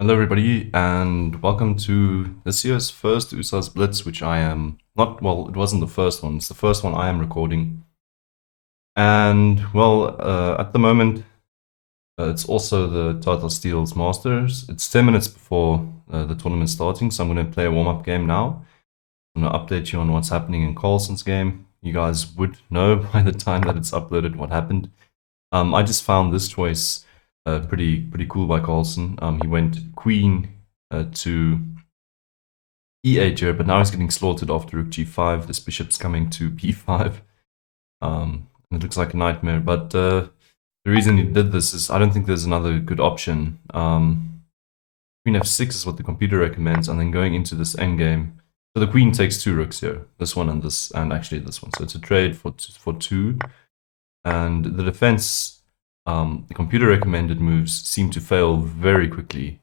Hello, everybody, and welcome to this year's first USSAs Blitz, which I am not, well, it wasn't the first one, it's the first one I am recording. And, well, at the moment, it's also the Tata Steel's Masters. It's 10 minutes before the tournament starting, so I'm going to play a warm-up game now. I'm going to update you on what's happening in Carlsen's game. You guys would know by the time that it's uploaded what happened. I just found this choice pretty cool by Carlsen. He went queen to e8 here, but now he's getting slaughtered after rook g5. This bishop's coming to b5. It looks like a nightmare, but the reason he did this is I don't think there's another good option. Queen f6 is what the computer recommends, and then going into this endgame. So the queen takes two rooks here, this one and this, and actually this one. So it's a trade for two. And the defense, the computer recommended moves seem to fail very quickly.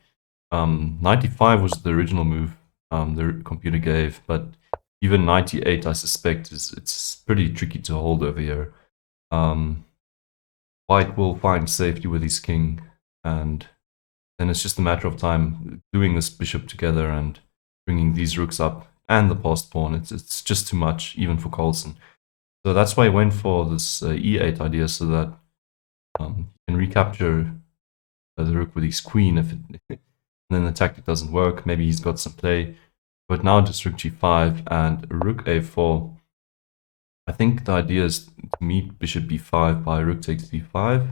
95 was the original move the computer gave, but even 98, I suspect, it's pretty tricky to hold over here. White will find safety with his king, and then it's just a matter of time doing this bishop together and bringing these rooks up and the passed pawn. It's just too much, even for Carlsen. So that's why I went for this e8 idea, so that he can recapture the rook with his queen if and then the tactic doesn't work. Maybe he's got some play. But now just rook g5 and rook a4. I think the idea is to meet bishop b5 by rook takes b5.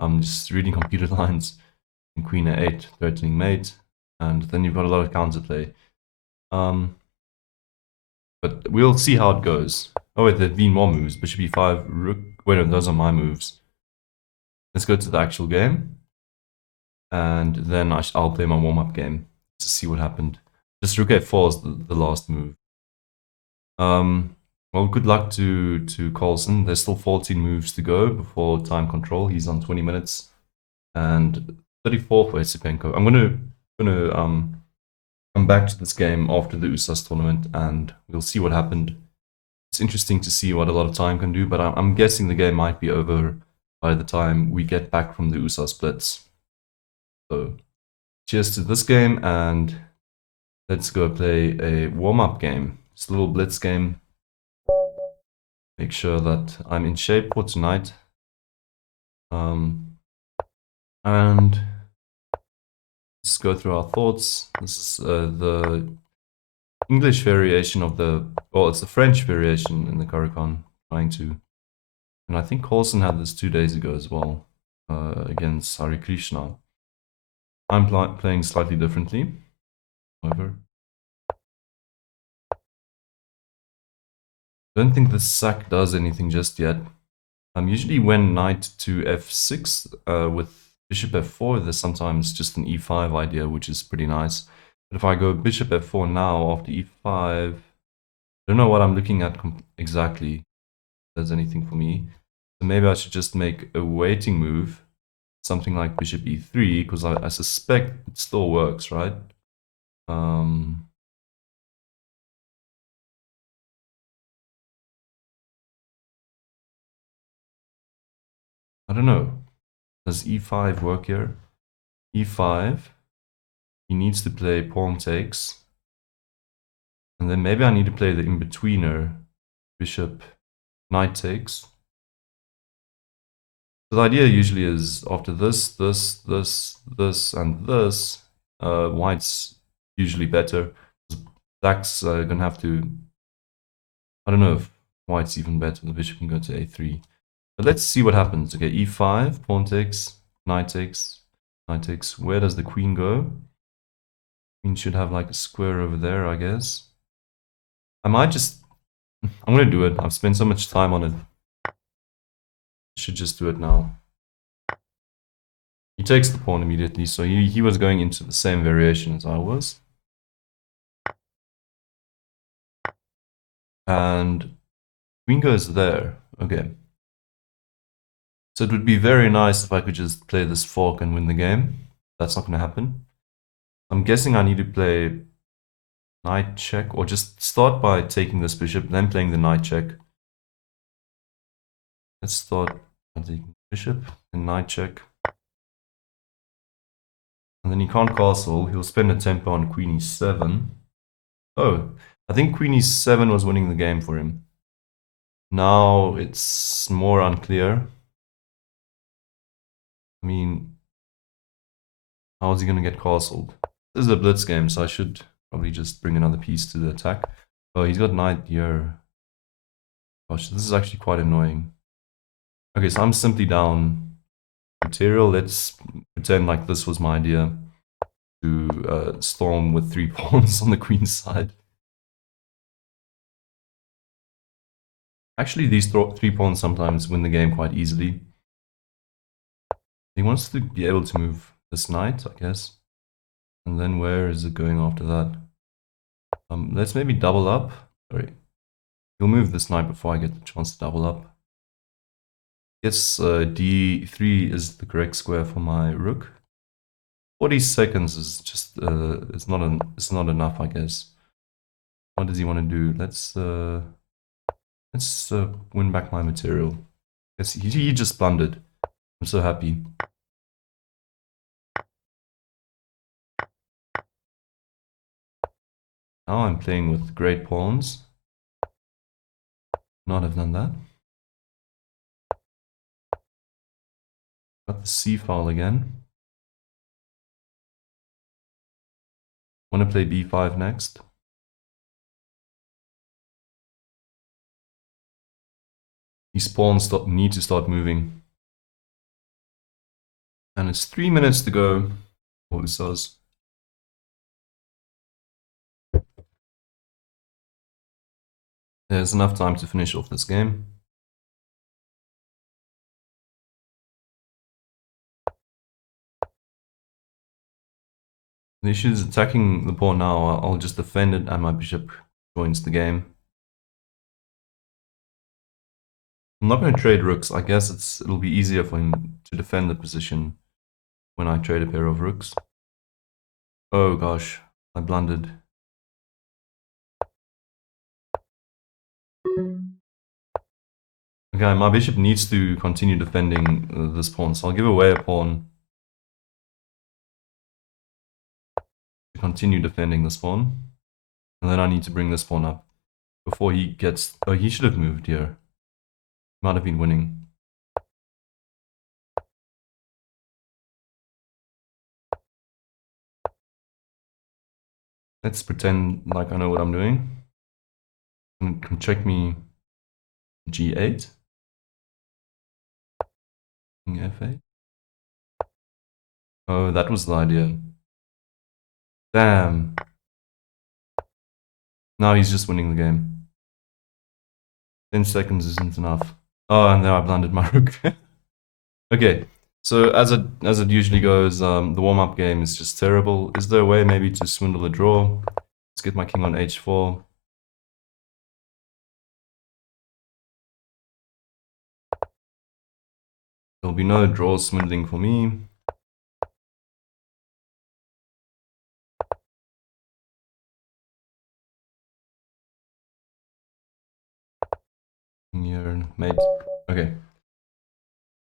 I'm just reading computer lines. And queen a8 threatening mate. And then you've got a lot of counterplay. But we'll see how it goes. Oh wait, there've been more moves. Bishop e5, rook. Wait, no, those are my moves. Let's go to the actual game. And then I'll play my warm-up game to see what happened. Just rook a4 is the last move. Well, good luck to Carlsen. There's still 14 moves to go before time control. He's on 20 minutes and 34 for Esipenko. I'm gonna come back to this game after the USSAs tournament, and we'll see what happened. It's interesting to see what a lot of time can do, but I'm guessing the game might be over by the time we get back from the USSAs Blitz. So, cheers to this game, and let's go play a warm-up game. It's a little Blitz game. Make sure that I'm in shape for tonight. And let's go through our thoughts. This is the English variation of well, it's the French variation in the Caracan, trying to. And I think Carlsen had this 2 days ago as well, against Hare Krishna. I'm playing slightly differently, however. I don't think the sack does anything just yet. Usually when knight to f6 with bishop f4, there's sometimes just an e5 idea, which is pretty nice. But if I go bishop f4 now after e5, I don't know what I'm looking at exactly. If there's anything for me. So maybe I should just make a waiting move, something like bishop e3, because I suspect it still works, right? I don't know. Does e5 work here? e5. He needs to play pawn takes. And then maybe I need to play the in-betweener, bishop, knight takes. So the idea usually is after this, and this, white's usually better. Black's gonna have to, I don't know if white's even better. The bishop can go to a3. But let's see what happens. Okay, e5, pawn takes, knight takes, knight takes. Where does the queen go? Queen should have like a square over there, I guess. I might just, I'm gonna do it. I've spent so much time on it. Should just do it now. He takes the pawn immediately, so he was going into the same variation as I was. And queen goes there. Okay. So it would be very nice if I could just play this fork and win the game. That's not going to happen. I'm guessing I need to play knight check, or just start by taking this bishop, then playing the knight check. Let's start by taking bishop and knight check. And then he can't castle. He'll spend a tempo on queen e7. Oh, I think queen e7 was winning the game for him. Now it's more unclear. I mean, how is he going to get castled? This is a blitz game, so I should probably just bring another piece to the attack. Oh, he's got knight here. Gosh, this is actually quite annoying. Okay, so I'm simply down material. Let's pretend like this was my idea to storm with 3 pawns on the queen's side. Actually, these 3 pawns sometimes win the game quite easily. He wants to be able to move this knight, I guess. And then where is it going after that? Let's maybe double up. Sorry. He'll move this knight before I get the chance to double up. Yes, d3 is the correct square for my rook. 40 seconds is just it's not enough, I guess. What does he want to do? Let's win back my material. Yes, he just blundered. I'm so happy. Now I'm playing with great pawns. Not have done that. Got the c file again. Want to play b5 next. These pawns need to start moving. And it's 3 minutes to go for USSAs. There's enough time to finish off this game. The issue is attacking the pawn now. I'll just defend it and my bishop joins the game. I'm not going to trade rooks. I guess it'll be easier for him to defend the position when I trade a pair of rooks. Oh gosh, I blundered. Okay, my bishop needs to continue defending this pawn, so I'll give away a pawn to continue defending this pawn. And then I need to bring this pawn up before he gets... Oh, he should have moved here. Might have been winning. Let's pretend like I know what I'm doing. And can check me g8. King f8. Oh, that was the idea. Damn. Now he's just winning the game. 10 seconds isn't enough. Oh, and now I blundered my rook. Okay, so as it usually goes, the warm-up game is just terrible. Is there a way maybe to swindle a draw? Let's get my king on h4. There'll be no draw swindling for me. Here, mate. Okay.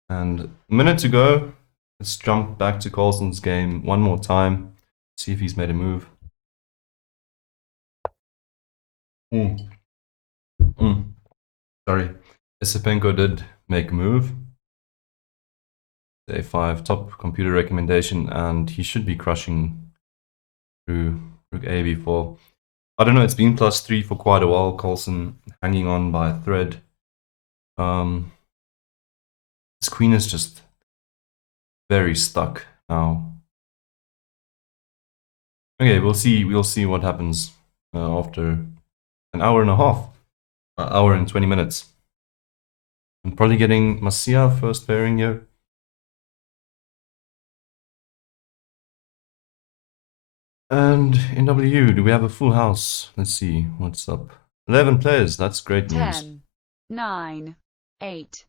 And a minute to go. Let's jump back to Carlsen's game one more time. See if he's made a move. Sorry. Esipenko did make a move. A5, top computer recommendation, and he should be crushing through rook a before. I don't know, it's been +3 for quite a while. Carlsen hanging on by a thread. His queen is just very stuck now. Okay, we'll see what happens after an hour and a half, hour and 20 minutes. I'm probably getting Masia first pairing here. And in W, do we have a full house? Let's see, what's up? 11 players, that's great news. 10, 9, 8,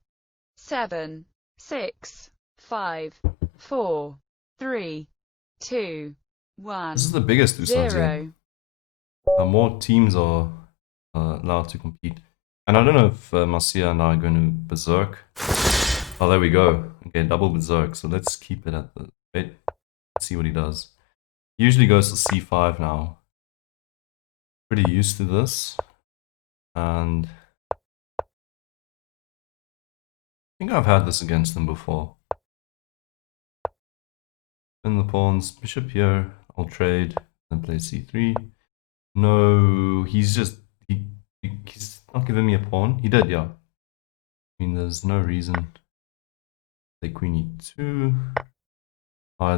7, 6, 5, 4, 3, 2, 1. This is the biggest USSAs yet. More teams are allowed to compete. And I don't know if Masia and I are going to berserk. Oh, there we go. Okay, double berserk. So let's keep it at the... Wait. Let's see what he does. He usually goes to c5 now. Pretty used to this. And I think I've had this against him before. Spin the pawns, bishop here, I'll trade, then play c3. No, he's not giving me a pawn. He did, yeah. I mean, there's no reason. Play queen e2.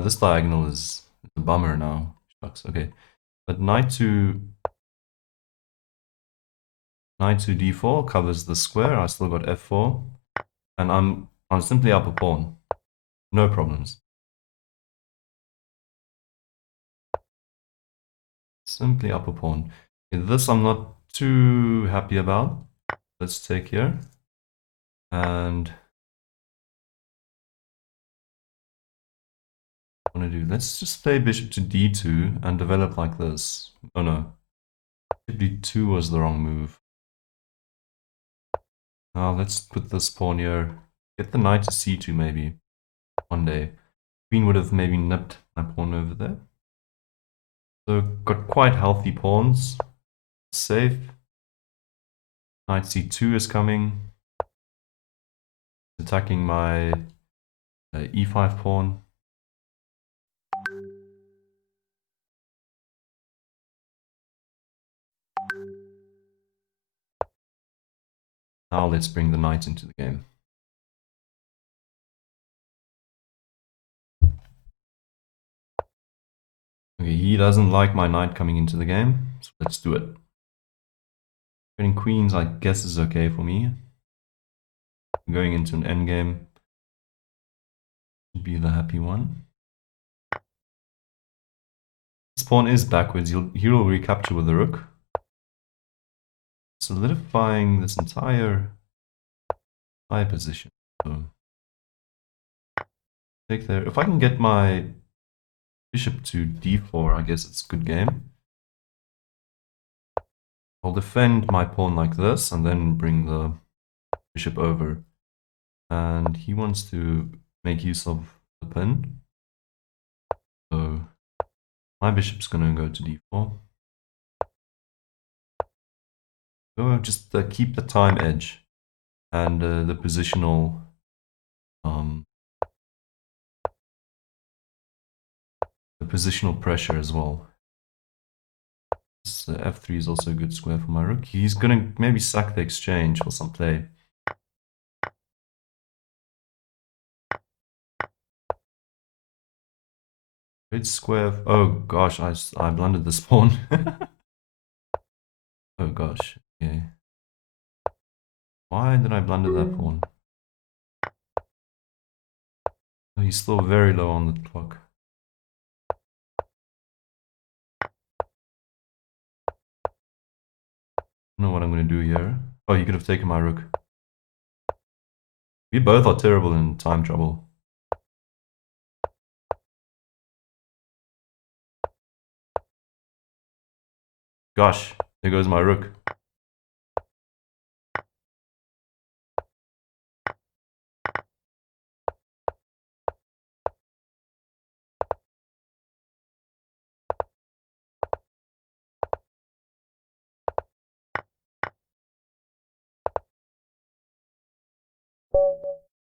This diagonal is a bummer now. Shucks, okay. But knight to d4 covers the square. I still got f4. And I'm simply up a pawn. No problems. Simply up a pawn. Okay, this I'm not too happy about. Let's take here. And what I want to do, let's just play bishop to d2 and develop like this. Oh no. Bishop d2 was the wrong move. Now let's put this pawn here. Get the knight to c2 maybe. One day. Queen would have maybe nipped my pawn over there. So got quite healthy pawns. Safe. Knight c2 is coming. Attacking my e5 pawn. Now let's bring the knight into the game. Okay, he doesn't like my knight coming into the game, so let's do it. Getting queens, I guess, is okay for me. I'm going into an endgame. Should be the happy one. This pawn is backwards. He will recapture with the rook. Solidifying this entire position. So take there. If I can get my bishop to d4, I guess it's a good game. I'll defend my pawn like this and then bring the bishop over. And he wants to make use of the pin. So my bishop's going to go to d4. So just keep the time edge and the positional pressure as well. This f3 is also a good square for my rook. He's going to maybe sack the exchange for some play. Great square. Oh gosh, I blundered this pawn. Oh gosh. Okay. Why did I blunder that pawn? Oh, he's still very low on the clock. I don't know what I'm going to do here. Oh, he could have taken my rook. We both are terrible in time trouble. Gosh, there goes my rook.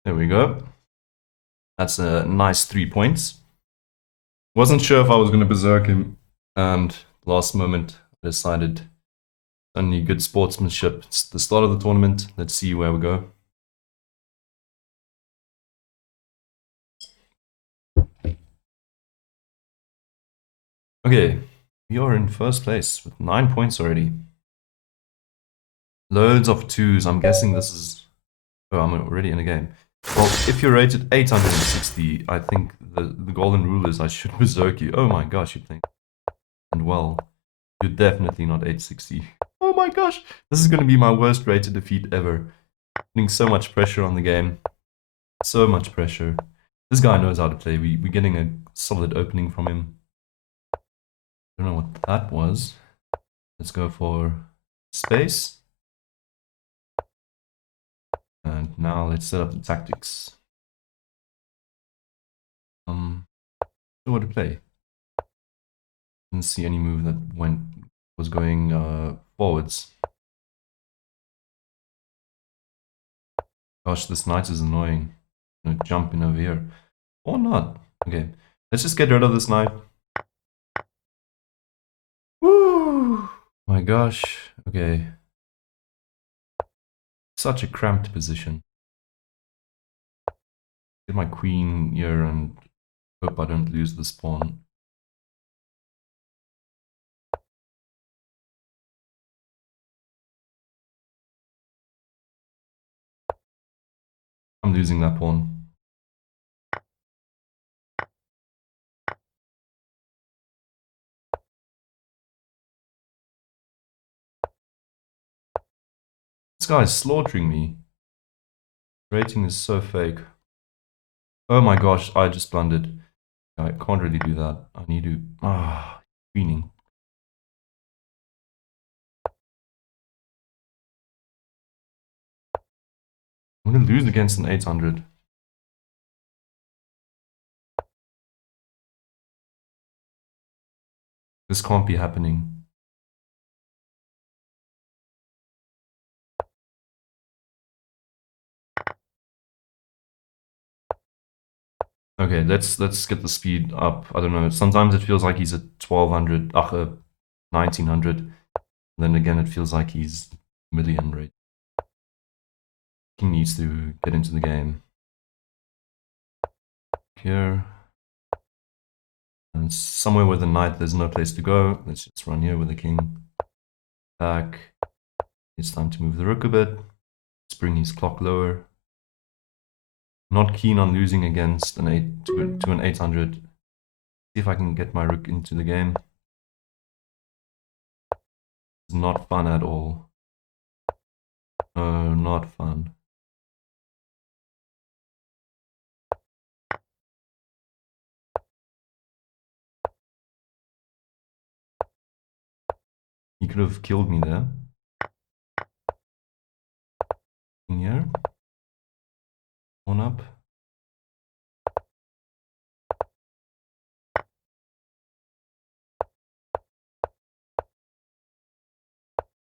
There we go. That's a nice 3 points. Wasn't sure if I was going to berserk him, and last moment I decided only good sportsmanship. It's the start of the tournament. Let's see where we go. Okay, we are in first place with 9 points already. Loads of twos. I'm guessing this is... Oh, I'm already in a game. Well, if you're rated 860, I think the golden rule is I should berserk you. Oh my gosh, you're playing. And well, you're definitely not 860. Oh my gosh, this is going to be my worst rated defeat ever. Putting so much pressure on the game. So much pressure. This guy knows how to play. We're getting a solid opening from him. I don't know what that was. Let's go for space. And now let's set up the tactics. What to play? Didn't see any move that was going forwards. Gosh, this knight is annoying. I'm gonna jump in over here. Or not. Okay, let's just get rid of this knight. Woo! My gosh. Okay. Such a cramped position. Get my queen here and hope I don't lose this pawn. I'm losing that pawn. This guy is slaughtering me. Rating is so fake. Oh my gosh, I just blundered. I can't really do that. I need to... queening. I'm gonna lose against an 800. This can't be happening. Okay, let's get the speed up. I don't know. Sometimes it feels like he's at 1200, 1900. Then again, it feels like he's million rate. King needs to get into the game. Here. And somewhere with the knight, there's no place to go. Let's just run here with the king. Back. It's time to move the rook a bit. Let's bring his clock lower. Not keen on losing against an 800. See if I can get my rook into the game. It's not fun at all. No, not fun. He could have killed me there. In here. One up.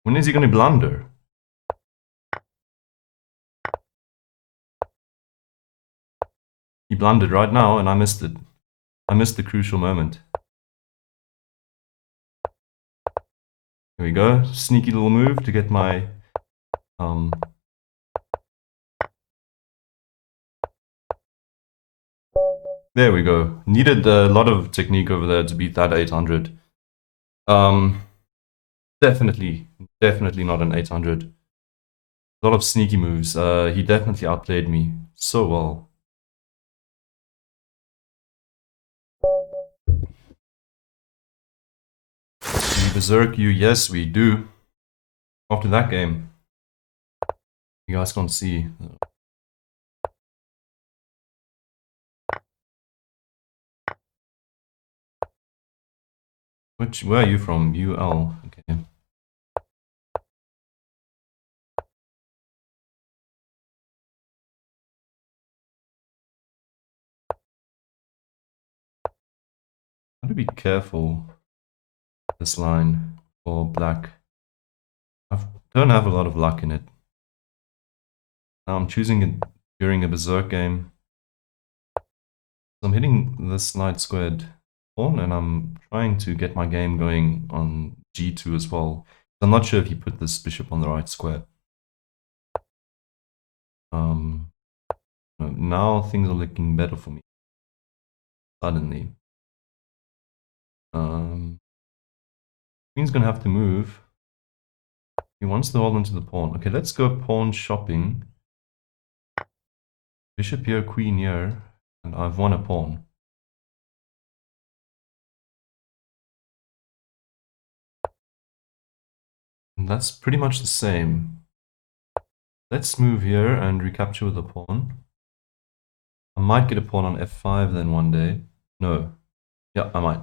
When is he going to blunder? He blundered right now and I missed it. I missed the crucial moment. Here we go. Sneaky little move to get my... There we go. Needed a lot of technique over there to beat that 800. Definitely not an 800. A lot of sneaky moves. He definitely outplayed me so well. We berserk you, yes we do. After that game. You guys can't see. Where are you from? UL. Okay. Got to be careful. This line for black. I don't have a lot of luck in it. Now I'm choosing it during a berserk game. I'm hitting this knight squared pawn and I'm trying to get my game going on g2 as well. I'm not sure if he put this bishop on the right square. Now things are looking better for me. Suddenly. Queen's gonna have to move. He wants to hold onto the pawn. Okay, let's go pawn shopping. Bishop here, queen here, and I've won a pawn. And that's pretty much the same. Let's move here and recapture with the pawn. I might get a pawn on f5 then one day. No. Yeah, I might.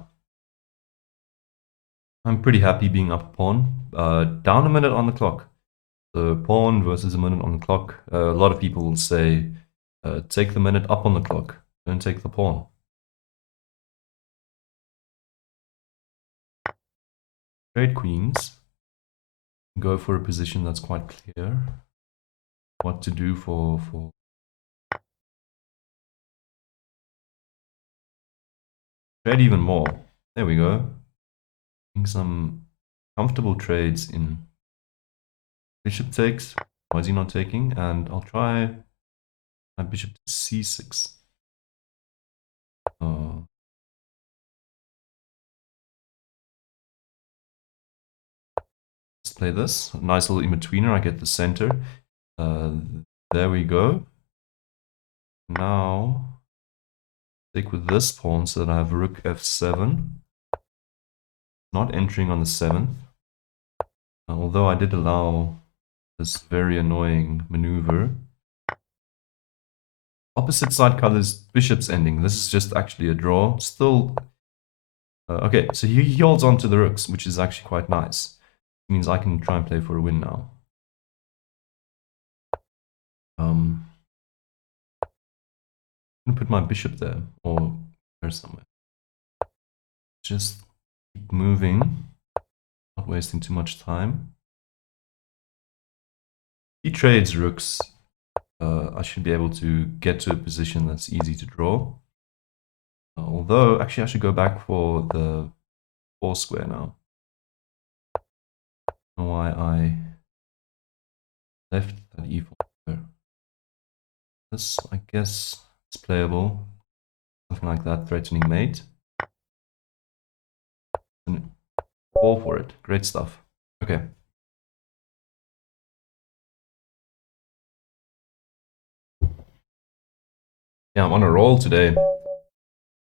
I'm pretty happy being up a pawn. Down a minute on the clock. So pawn versus a minute on the clock. A lot of people will say, take the minute up on the clock. Don't take the pawn. trade queens. Go for a position that's quite clear. What to do for trade even more. There we go. Making some comfortable trades in bishop takes. Why is he not taking? And I'll try my bishop to c6. Oh. Let's play this. Nice little in-betweener. I get the center. There we go. Now, stick with this pawn so that I have rook f7. Not entering on the 7th. Although I did allow this very annoying maneuver. Opposite side colors, bishop's ending. This is just actually a draw. Still, okay, so he holds on to the rooks, which is actually quite nice. It means I can try and play for a win now. I'm gonna put my bishop there, or there somewhere. Just keep moving, not wasting too much time. He trades rooks. I should be able to get to a position that's easy to draw. Although, actually, I should go back for the 4 square now. I don't know why I left that e4 there. This, I guess, is playable. Something like that, threatening mate. And fall for it. Great stuff. Okay. Yeah, I'm on a roll today.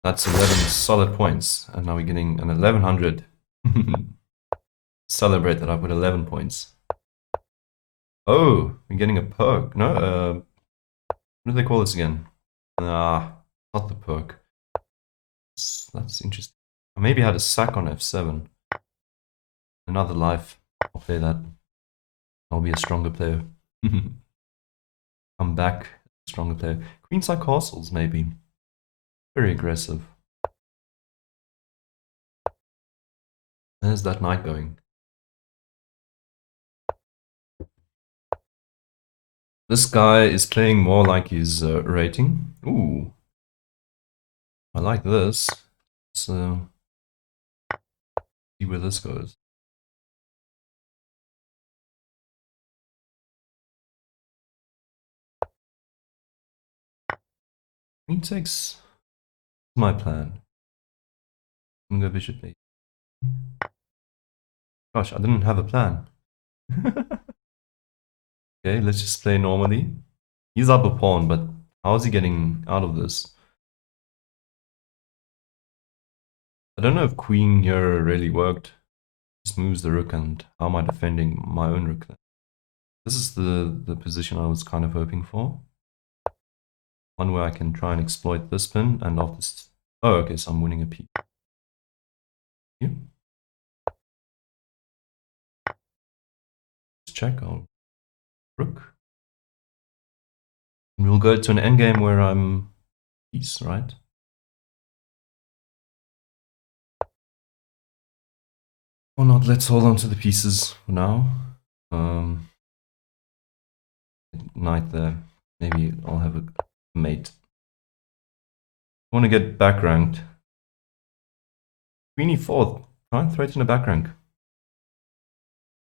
That's 11 solid points. And now we're getting an 1100. Celebrate that I've got 11 points. Oh, we're getting a perk. No, what do they call this again? Ah, not the perk. That's interesting. I maybe had a sack on f7. Another life. I'll play that. I'll be a stronger player. I'm back. Stronger player. Queenside castles, maybe. Very aggressive. There's that knight going. This guy is playing more like his rating. Ooh. I like this. Let's see where this goes. Queen takes my plan. I'm gonna go bishop 8. Gosh, I didn't have a plan. Okay, let's just play normally. He's up a pawn, but how is he getting out of this? I don't know if queen here really worked. Just moves the rook, and how am I defending my own rook then? This is the position I was kind of hoping for. One where I can try and exploit this pin, and off this... Oh, okay, so I'm winning a piece. Yeah. Let's check our rook. And we'll go to an endgame where I'm piece, right? Or not, let's hold on to the pieces for now. Knight there. Maybe I'll have a mate. I want to get back ranked. Queen e4. Try and threaten a back rank.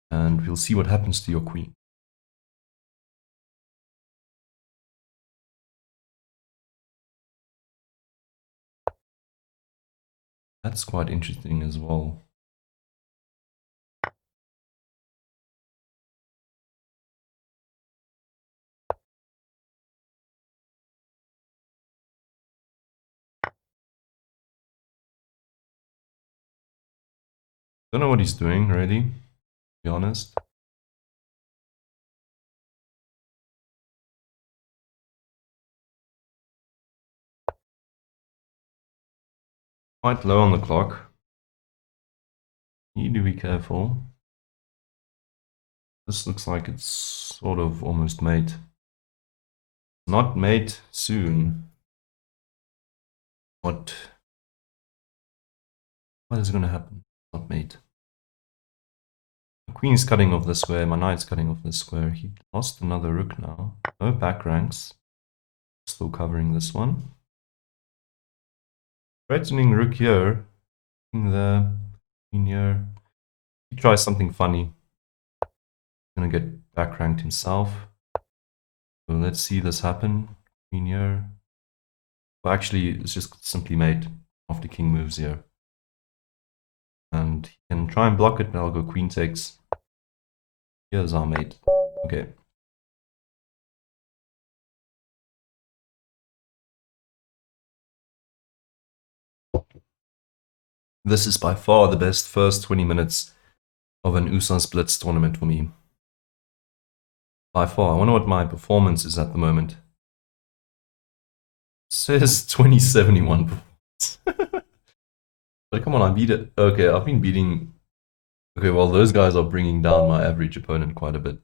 And we'll see what happens to your queen. That's quite interesting as well. Don't know what he's doing, really, to be honest. Quite low on the clock. Need to be careful. This looks like it's sort of almost mate. Not mate soon. What is going to happen? Not mate. queen is cutting off the square, my knight's cutting off the square. He lost another rook now. No back ranks. Still covering this one. Threatening rook here. King there. Queen here. He tries something funny. Gonna get back ranked himself. So let's see this happen. Queen here. Well, actually, it's just simply mate after king moves here. And he can try and block it, but I'll go queen takes. Here's our mate. Okay. This is by far the best first 20 minutes of an USSAs Blitz tournament for me. By far. I wonder what my performance is at the moment. It says 2071 performance. But come on, I beat it. Okay, I've been beating... Okay, well, those guys are bringing down my average opponent quite a bit.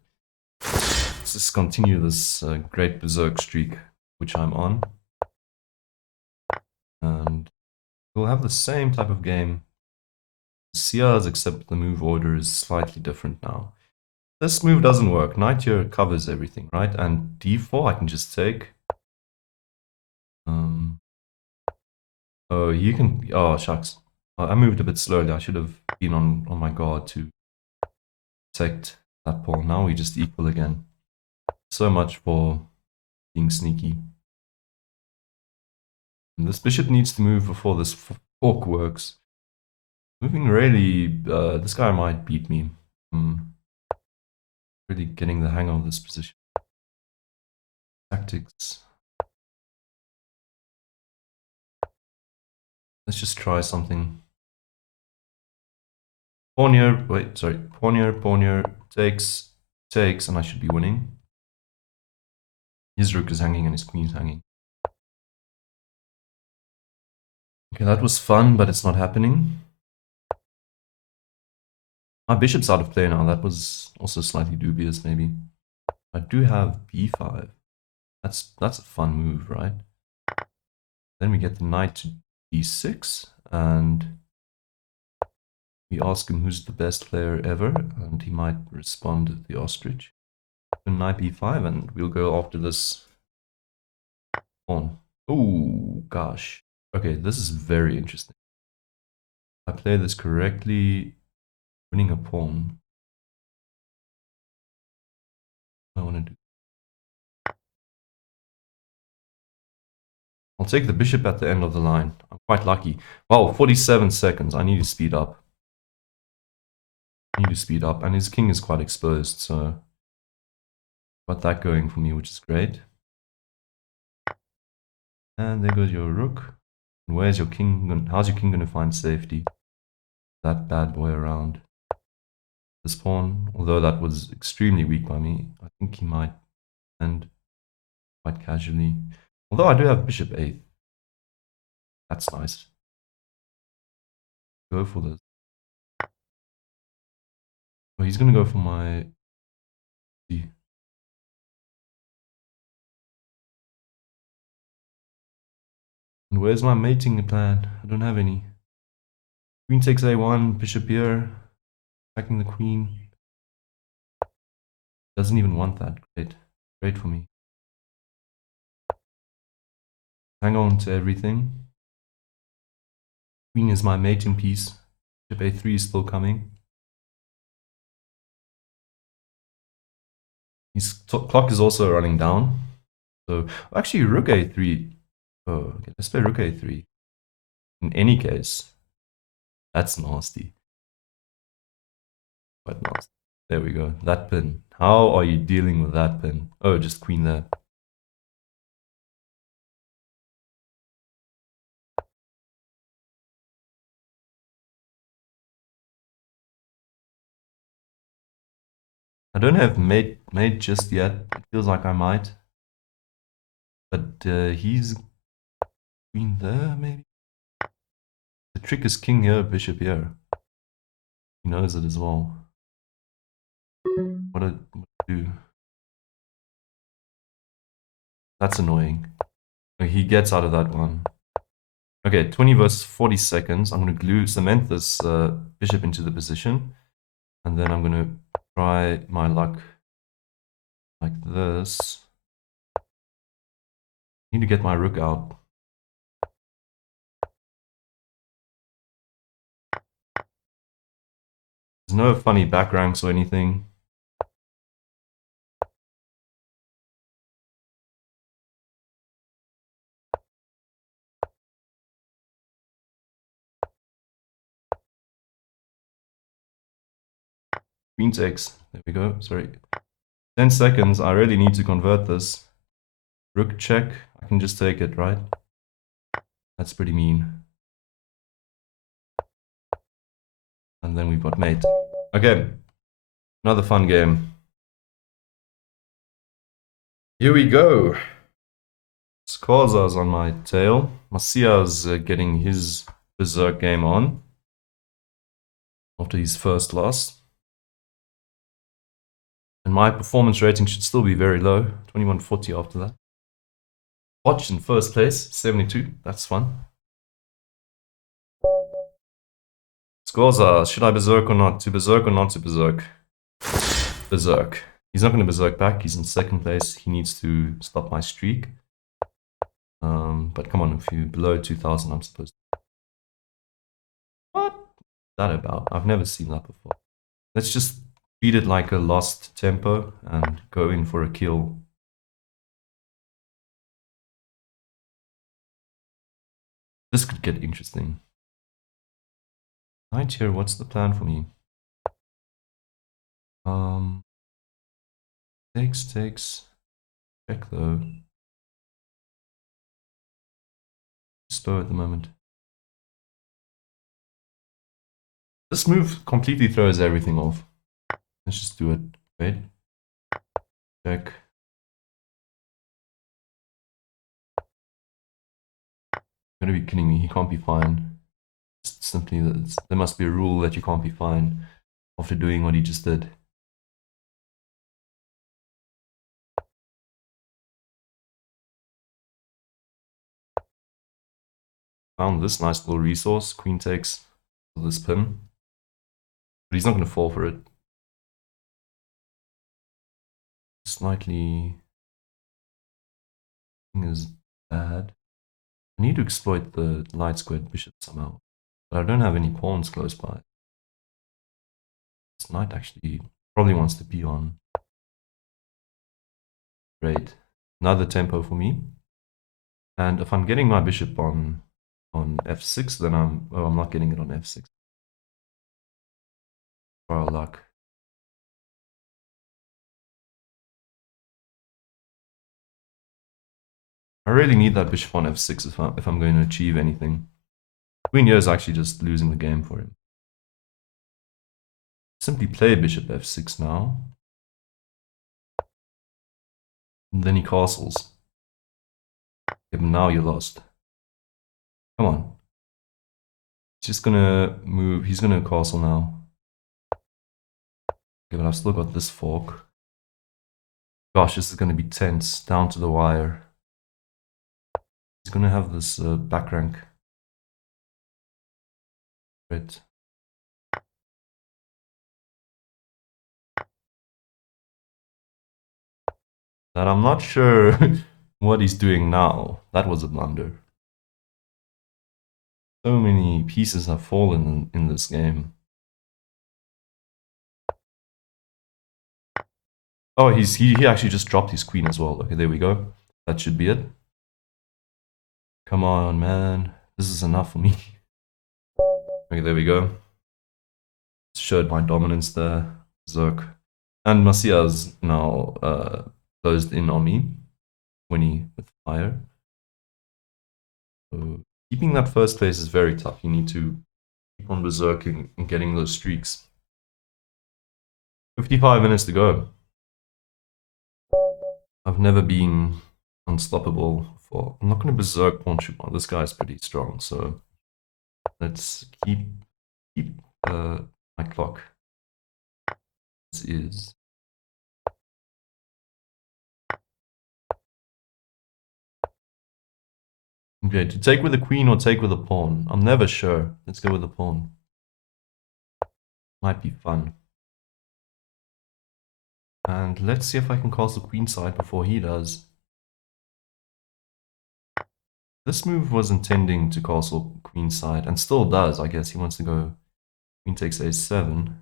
Let's just continue this great berserk streak, which I'm on. And we'll have the same type of game. Sears, except the move order is slightly different now. This move doesn't work. Knight here covers everything, right? And d4 I can just take. Oh, you can... Oh, shucks. I moved a bit slowly. I should have been on my guard to protect that pawn. Now we just equal again. So much for being sneaky. And this bishop needs to move before this fork works. Moving really... this guy might beat me. Really getting the hang of this position. Tactics. Let's just try something. Pawn here, wait, sorry. Pawn here, takes, and I should be winning. His rook is hanging and his queen's hanging. Okay, that was fun, but it's not happening. My bishop's out of play now. That was also slightly dubious, maybe. I do have b5. That's a fun move, right? Then we get the knight to d6, and we ask him who's the best player ever, and he might respond the ostrich. Knight b5, and we'll go after this pawn. Oh, gosh. Okay, this is very interesting. I play this correctly, winning a pawn. What I want to do. I'll take the bishop at the end of the line. I'm quite lucky. Wow, 47 seconds. I need to speed up. And his king is quite exposed, so got that going for me, which is great. And there goes your rook. And where's your king? How's your king going to find safety? That bad boy around. This pawn, although that was extremely weak by me, I think he might end quite casually. Although I do have bishop 8. That's nice. Go for this. Oh, he's going to go for my... And where's my mating plan? I don't have any. Queen takes a1, bishop here, attacking the queen. Doesn't even want that. Great. Great for me. Hang on to everything. Queen is my mating piece. Bishop a3 is still coming. His clock is also running down. So, actually, rook a3. Oh, okay, let's play rook a3. In any case, that's nasty. Quite nasty. There we go. That pin. How are you dealing with that pin? Oh, just queen there. I don't have mate just yet. It feels like I might. But he's queen there, maybe? The trick is king here, bishop here. He knows it as well. What to do? That's annoying. He gets out of that one. Okay, 20 versus 40 seconds. I'm going to cement this bishop into the position. And then I'm gonna try my luck like this. Need to get my rook out. There's no funny back ranks or anything. Queen takes. There we go. Sorry. 10 seconds. I really need to convert this. Rook check. I can just take it, right? That's pretty mean. And then we've got mate. Okay. Another fun game. Here we go. Scorza's on my tail. Masia's getting his berserk game on after his first loss. And my performance rating should still be very low, 2140 after that. Watch in first place, 72. That's fun. Scorza, should I berserk or not? To berserk or not to berserk? Berserk. He's not going to berserk back. He's in second place. He needs to stop my streak. But come on, if you're below 2000, I'm supposed to. What? What's that about? I've never seen that before. Let's just treat it like a lost tempo and go in for a kill. This could get interesting. Knight here, what's the plan for me? Takes. Check though. Slow at the moment. This move completely throws everything off. Let's just do it. Wait. Check. You're gonna be kidding me. He can't be fine. Just simply, there must be a rule that you can't be fine after doing what he just did. Found this nice little resource. Queen takes this pin. But he's not going to fall for it. Slightly is bad. I need to exploit the light squared bishop somehow. But I don't have any pawns close by. This knight actually probably wants to be on. Great. Another tempo for me. And if I'm getting my bishop on f6, then I'm not getting it on f6. For our luck. I really need that bishop on f6 if I'm going to achieve anything. Queen here is actually just losing the game for him. Simply play bishop f6 now. And then he castles. Okay, but now you're lost. Come on. He's just gonna move. He's gonna castle now. Okay, but I've still got this fork. Gosh, this is gonna be tense, down to the wire. He's gonna have this back rank. Right. That I'm not sure what he's doing now. That was a blunder. So many pieces have fallen in this game. Oh, he actually just dropped his queen as well. Okay, there we go. That should be it. Come on, man. This is enough for me. Okay, there we go. Showed my dominance there. Zerk. And Masia's now closed in on me. 20 with fire. So keeping that first place is very tough. You need to keep on berserking and getting those streaks. 55 minutes to go. I've never been unstoppable before. I'm not going to berserk pawn shoot. This guy's pretty strong, so let's keep my clock. This is okay. To take with a queen or take with a pawn? I'm never sure. Let's go with a pawn. Might be fun. And let's see if I can castle queenside before he does. This move was intending to castle queenside, and still does, I guess. He wants to go queen takes a7.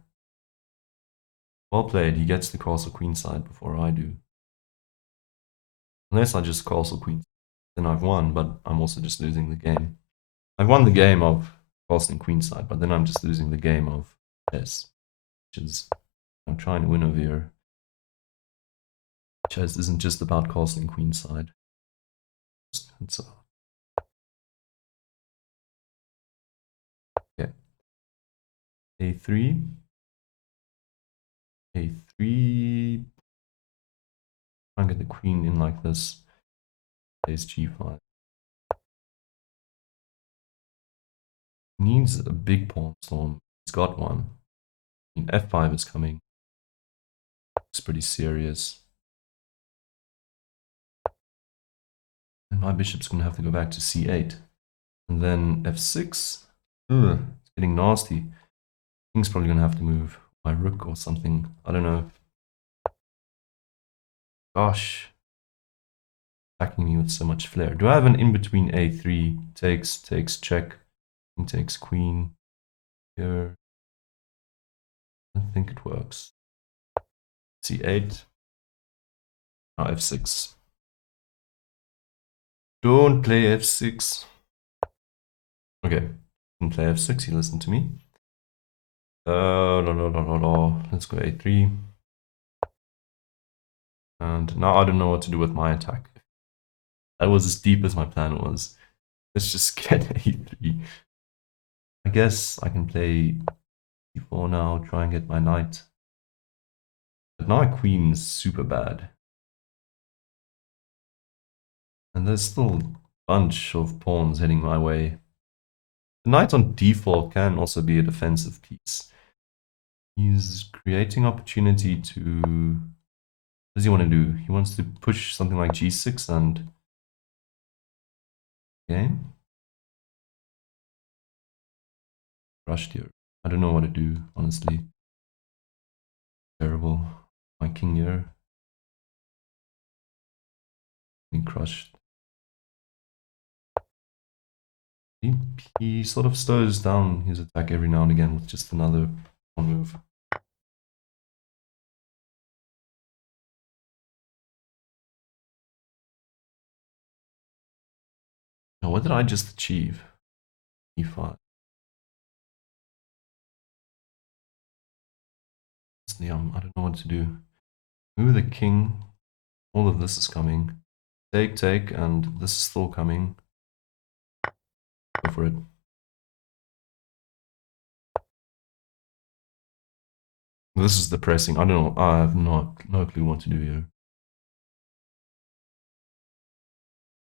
Well played, he gets to castle queenside before I do. Unless I just castle queen, then I've won, but I'm also just losing the game. I've won the game of castling queenside, but then I'm just losing the game of chess, which is I'm trying to win over here. Chess isn't just about castling queenside. It's okay. A3, A3. Try and get the queen in like this. Plays G5. Needs a big pawn storm. He's got one. I mean, F5 is coming. It's pretty serious. And my bishop's going to have to go back to C8. And then F6. Ugh, it's getting nasty. King's probably going to have to move my rook or something. I don't know. Gosh. Attacking me with so much flair. Do I have an in-between A3? Takes, check. King takes queen. Here. I think it works. C8. Now F6. Don't play F6. Okay. Didn't play F6, he listened to me. Let's go A3. And now I don't know what to do with my attack. That was as deep as my plan was. Let's just get A3. I guess I can play D4 now, try and get my knight. But now my queen's super bad. And there's still a bunch of pawns heading my way. The knight on D4 can also be a defensive piece. He's creating opportunity to... What does he want to do? He wants to push something like G6 and... Game? Rushed here. I don't know what to do, honestly. Terrible. My king here. Being crushed. He sort of slows down his attack every now and again with just another pawn move. Now, what did I just achieve? E5. I don't know what to do. Move the king. All of this is coming. Take, and this is still coming. Go for it. This is depressing. I don't know. I have no clue what to do here.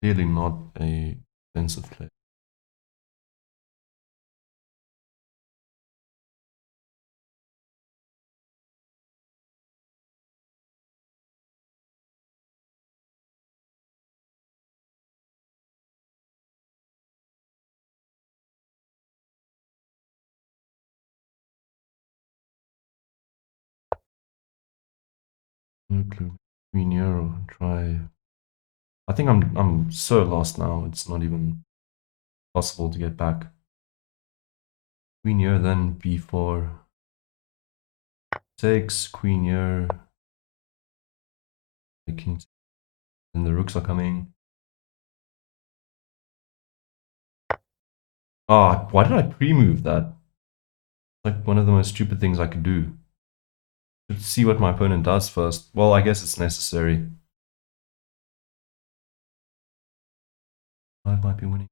Clearly not a defensive play. No clue. Queen here, try. I think I'm so lost now. It's not even possible to get back. Queen here, then b4. Takes queen here. The king. Then the rooks are coming. Ah, why did I pre-move that? Like one of the most stupid things I could do. Let's see what my opponent does first. Well, I guess it's necessary. I might be winning.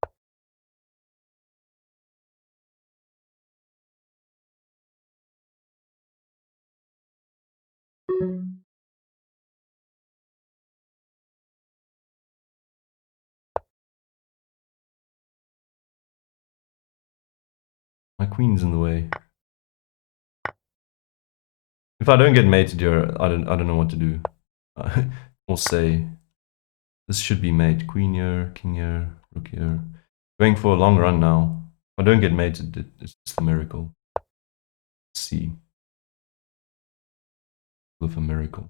My queen's in the way. If I don't get mated here, I don't know what to do. We'll say this should be mate. Queen here, king here, rook here. Going for a long run now. If I don't get mated, it's just a miracle. Let's see. With a miracle.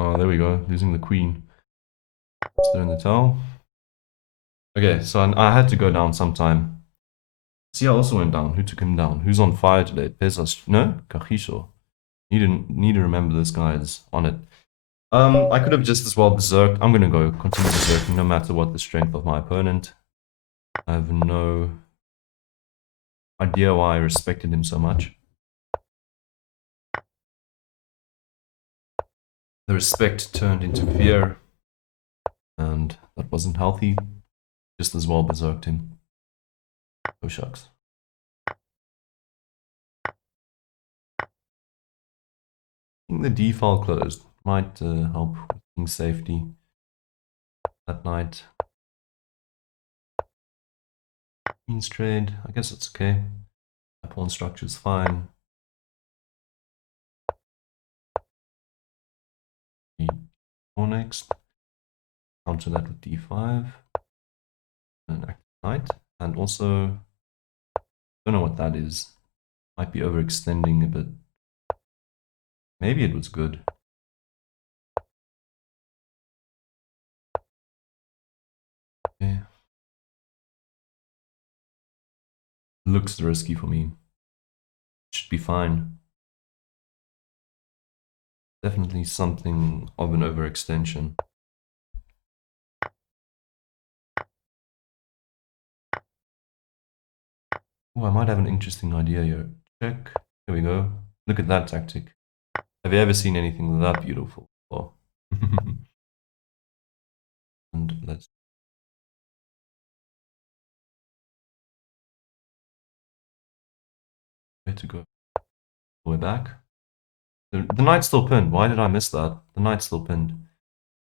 Oh, there we go. Losing the queen. Still in the towel. Okay, so I had to go down sometime. Sia also went down. Who took him down? Who's on fire today? Pesas? No? Kahisho. Need to remember this guy is on it. I could have just as well berserked. I'm gonna go continue berserking no matter what the strength of my opponent. I have no idea why I respected him so much. The respect turned into fear, and that wasn't healthy. Just as well berserked him. Oh shucks. I think the D file closed might help with king safety that night. Queen's trade, I guess it's okay. My pawn structure is fine. Pawn next. Counter that with d5. And active knight. And also, don't know what that is. Might be overextending a bit. Maybe it was good. Okay. Looks risky for me. Should be fine. Definitely something of an overextension. Oh, I might have an interesting idea here. Check. Here we go. Look at that tactic. Have you ever seen anything that beautiful before? And let's... Where to go? We're back. The knight's still pinned. Why did I miss that? The knight's still pinned.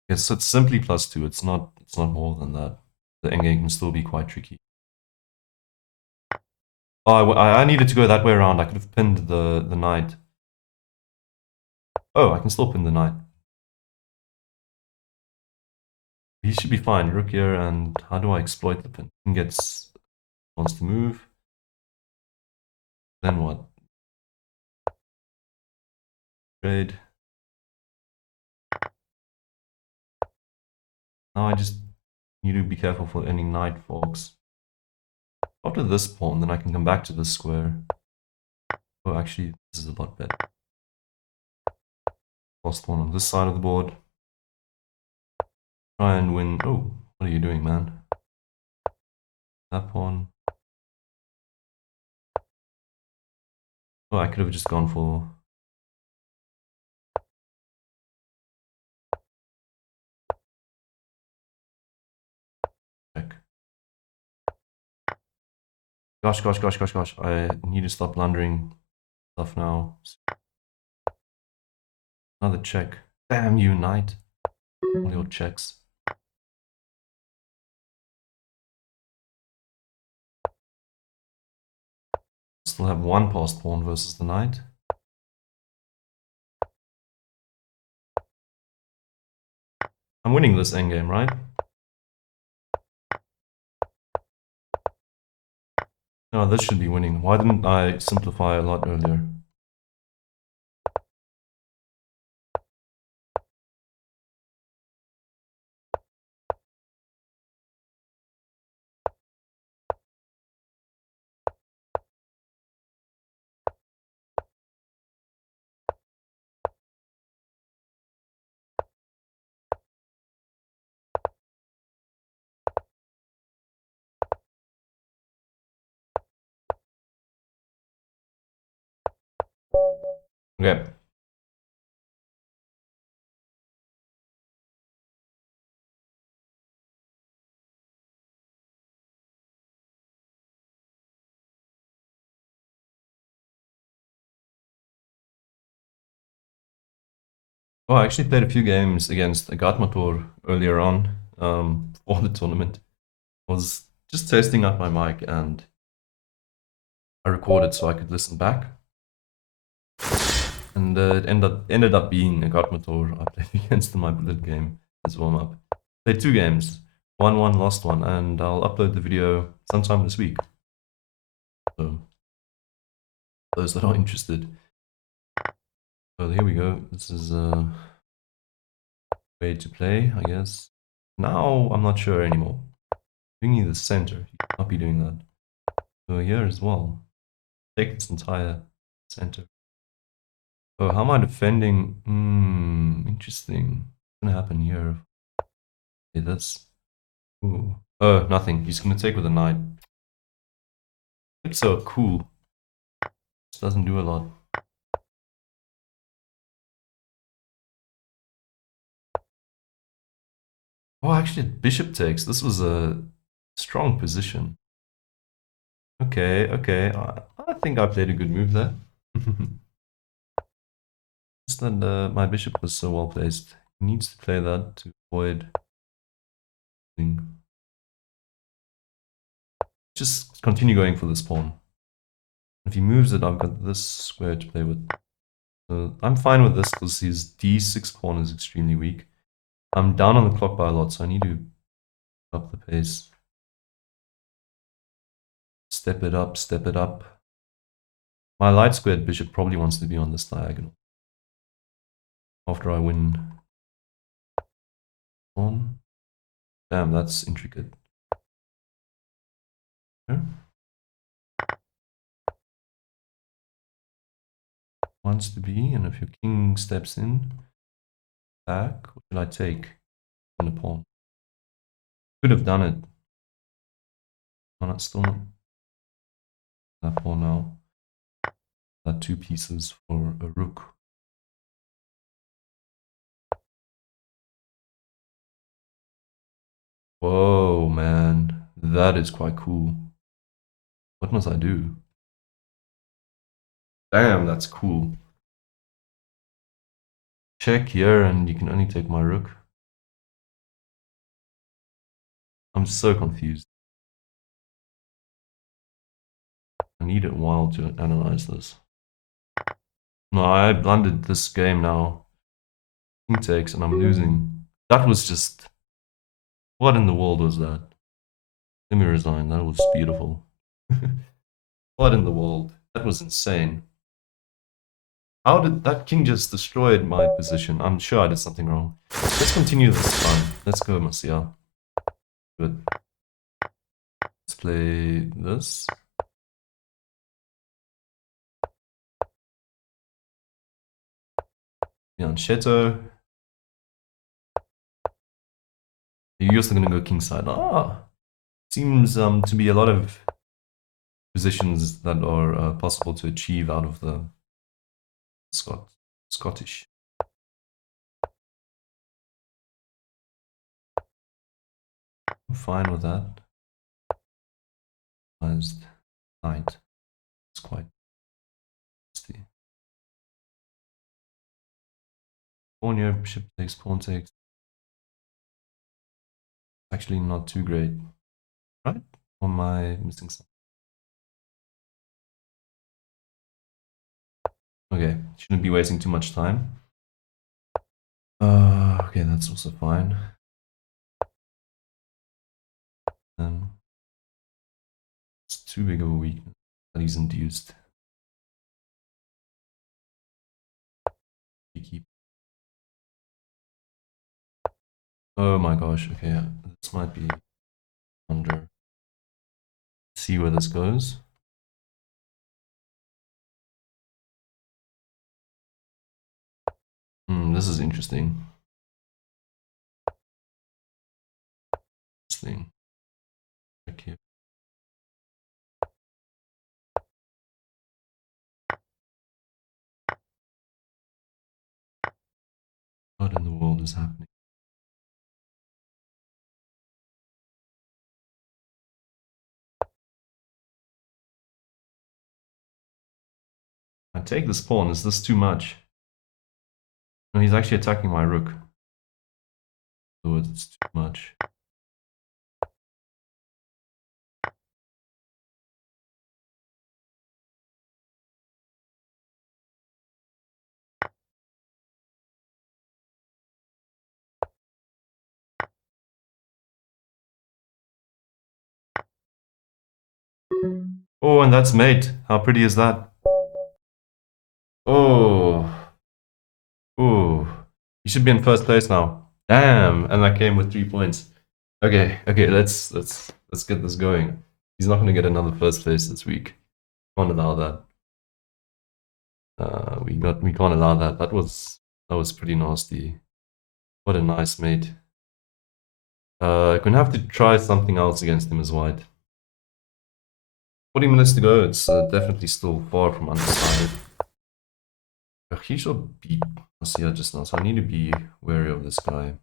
Yes, it's simply +2. It's not more than that. The endgame can still be quite tricky. Oh, I needed to go that way around. I could have pinned the knight. Oh, I can still pin the knight. He should be fine. Rook here, and how do I exploit the pin? He wants to move. Then what? Trade. Now I just need to be careful for any knight forks. After this pawn, then I can come back to this square. Oh, actually, this is a lot better. Lost one on this side of the board. Try and win. Oh, what are you doing, man? That pawn. Oh, I could have just gone for... check. Gosh. I need to stop blundering stuff now. Another check. Damn you, knight. All your checks. Still have one passed pawn versus the knight. I'm winning this endgame, right? No, this should be winning. Why didn't I simplify a lot earlier? Okay. Oh, I actually played a few games against Agatmator earlier on for the tournament. I was just testing out my mic and I recorded so I could listen back. And it ended up being Agatmator I played against in my Blitz game as warm-up. Played 2 games. Won one, lost one, and I'll upload the video sometime this week. So, those that are interested. So here we go. This is way to play, I guess. Now I'm not sure anymore. Bringing the center, he cannot be doing that. So here as well, take its entire center. Oh, how am I defending? Interesting. What's gonna happen here? Okay, this. Ooh. Oh, nothing. He's gonna take with a knight. It's so cool. Just doesn't do a lot. Oh, actually, bishop takes. This was a strong position. Okay, okay. I think I played a good move there. Just that my bishop was so well placed. He needs to play that to avoid. Just continue going for this pawn. If he moves it, I've got this square to play with. So I'm fine with this because his d6 pawn is extremely weak. I'm down on the clock by a lot, so I need to up the pace. Step it up, step it up. My light squared bishop probably wants to be on this diagonal. After I win pawn. Damn, that's intricate. Okay. Wants to be, and if your king steps in, back, what should I take? And a pawn. Could have done it. Oh, that's still not that pawn now. That two pieces for a rook. Whoa, man. That is quite cool. What must I do? Damn, that's cool. Check here and you can only take my rook. I'm so confused. I need a while to analyze this. No, I blundered this game now. King takes and I'm losing. That was just... What in the world was that? Let me resign. That was beautiful. What in the world? That was insane. How did that king just destroyed my position? I'm sure I did something wrong. Let's continue this fun. Let's go, Marcia. Good. Let's play this. Fianchetto. You're also gonna go kingside. Ah, seems to be a lot of positions that are possible to achieve out of the Scottish. I'm fine with that. Knight. It's quite nasty. Pawn here, bishop takes, pawn takes. Actually, not too great, right? Or am I missing something? Okay, shouldn't be wasting too much time. Okay, that's also fine. It's too big of a weakness that he's induced. Oh my gosh, okay, this might be under. See where this goes. This is interesting. Interesting. Check here. What in the world is happening? I take this pawn. Is this too much? No, he's actually attacking my rook. So it's too much. Oh, and that's mate. How pretty is that? Oh. Oh. You should be in first place now. Damn, and I came with 3 points. Okay, okay, let's get this going. He's not gonna get another first place this week. Can't allow that. We can't allow that. That was pretty nasty. What a nice mate. Gonna have to try something else against him as white. 40 minutes to go. It's definitely still far from undecided. He should beat Marcia just now, so I need to be wary of this guy.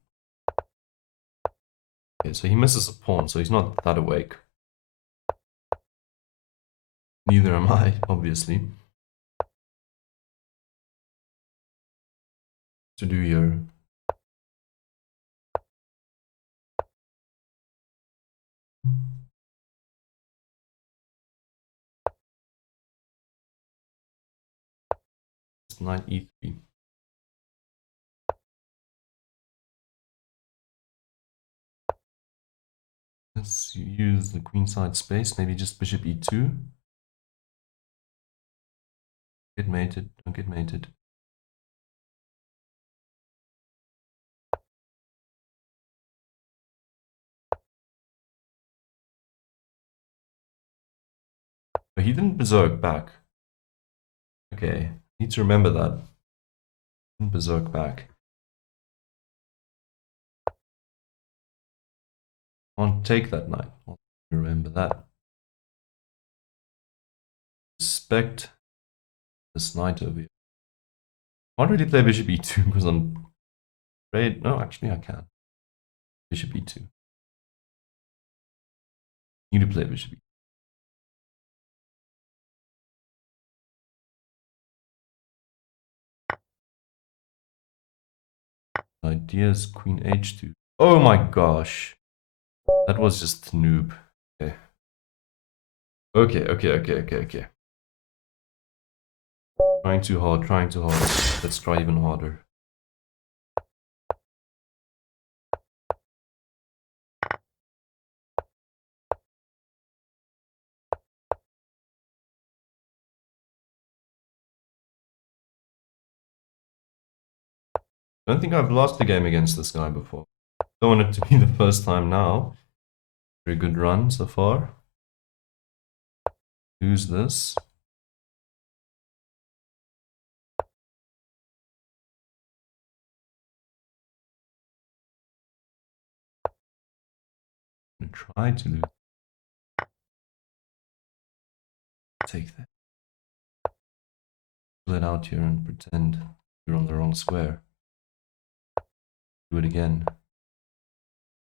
Okay, so he misses a pawn, so he's not that awake. Neither am I, obviously. To do here. It's knight e3. Let's use the queenside space, maybe just bishop e2. Get mated, don't get mated. But he didn't berserk back. Okay, need to remember that. Didn't berserk back. Can't take that knight. Remember that. Respect this knight over here. Can't really play bishop e2 because I'm afraid. No, actually I can. Bishop e2. Need to play bishop e2. Ideas queen h2. Oh my gosh. That was just noob. Okay. Okay. Trying too hard, trying too hard. Let's try even harder. I don't think I've lost a game against this guy before. Don't want it to be the first time now. Very good run so far. Lose this. I'm gonna try to lose. Take that. Pull it out here and pretend you're on the wrong square. Do it again.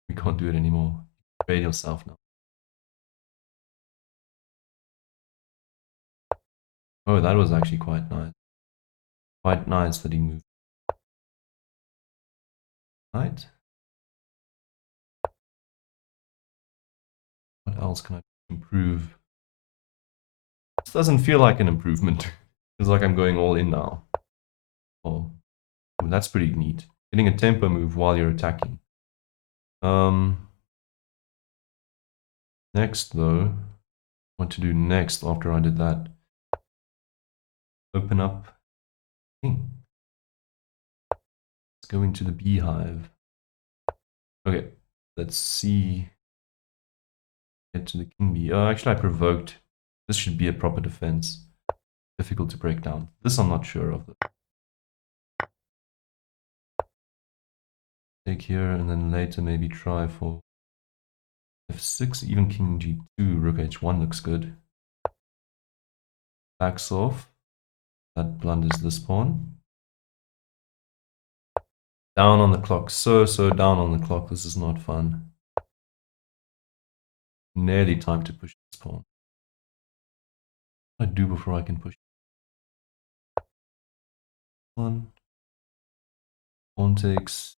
We can't do it anymore. You betrayed yourself now. Oh, that was actually quite nice. Quite nice that he moved. Right? What else can I improve? This doesn't feel like an improvement. It's like I'm going all in now. Oh, that's pretty neat. Getting a tempo move while you're attacking. Next though, what to do next after I did that? Open up king. Let's go into the beehive. Okay, let's see. Get to the king bee. Oh, actually I provoked. This should be a proper defense. Difficult to break down. This I'm not sure of. Take here and then later maybe try for f6, even king g2, rook h1 looks good. Backs off. That blunders this pawn. Down on the clock. So down on the clock. This is not fun. Nearly time to push this pawn. What do I do before I can push? One. Pawn takes.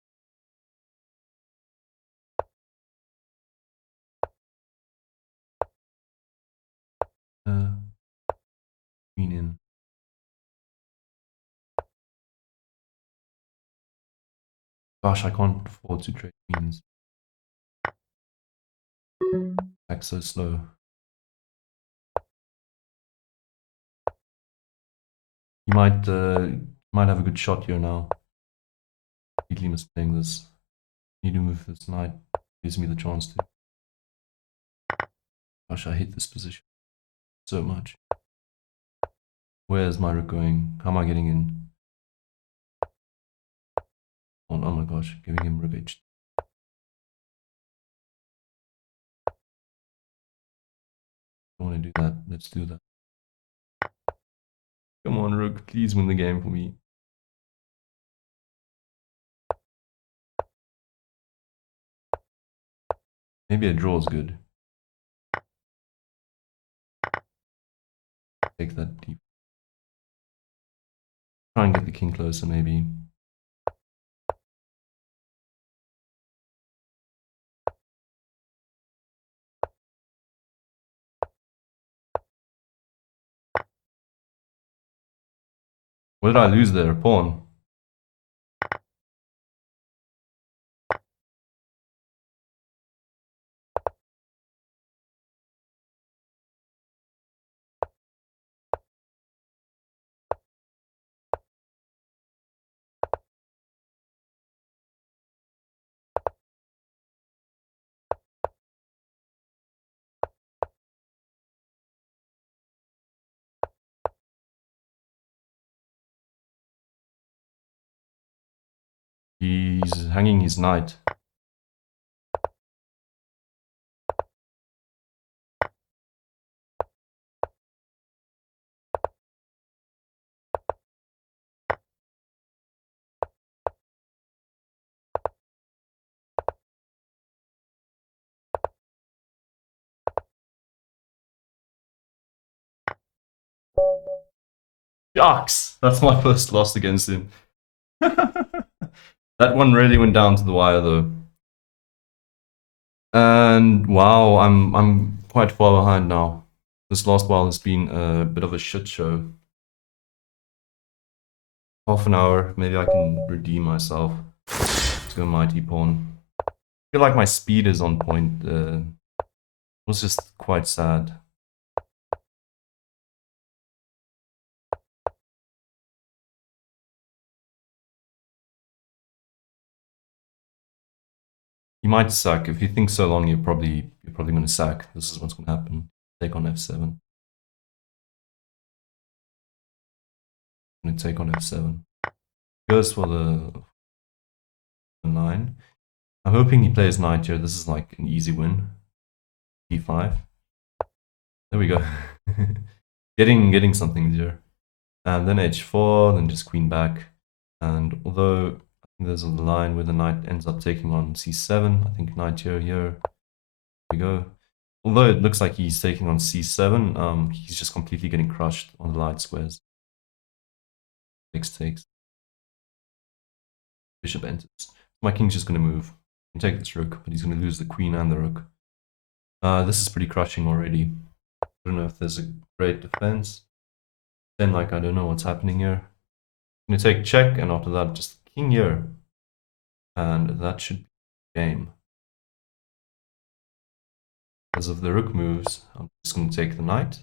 Queen in. Gosh, I can't afford to trade queens. Back so slow. He might have a good shot here now. Completely misplaying this. Need to move this knight. Gives me the chance to. Gosh, I hate this position so much. Where's my rook going? How am I getting in? Oh my gosh, giving him rook h. I want to do that. Let's do that. Come on, rook, please win the game for me. Maybe a draw is good. Take that deep. Try and get the king closer, maybe. What did I lose there? A pawn. He's hanging his knight. Shucks! That's my first loss against him. That one really went down to the wire though. And wow, I'm quite far behind now. This last while has been a bit of a shit show. Half an hour, maybe I can redeem myself. Let's go mighty pawn. I feel like my speed is on point. It was just quite sad. You might sack. If you think so long, you're probably going to sack. This is what's going to happen. Take on f7. I'm going to take on f7. Goes for the 9. I'm hoping he plays knight here. This is like an easy win. d5. There we go. getting something here. And then h4, then just queen back. And although I think there's a line where the knight ends up taking on c7, I think knight here. Here we go. Although it looks like he's taking on c7, he's just completely getting crushed on the light squares. Takes. Bishop enters. My king's just going to move. He can take this rook, but he's going to lose the queen and the rook. This is pretty crushing already. I don't know if there's a great defense. Then, like, I don't know what's happening here. I'm going to take check, and after that, just king here. And that should be game. Because if the rook moves, I'm just going to take the knight.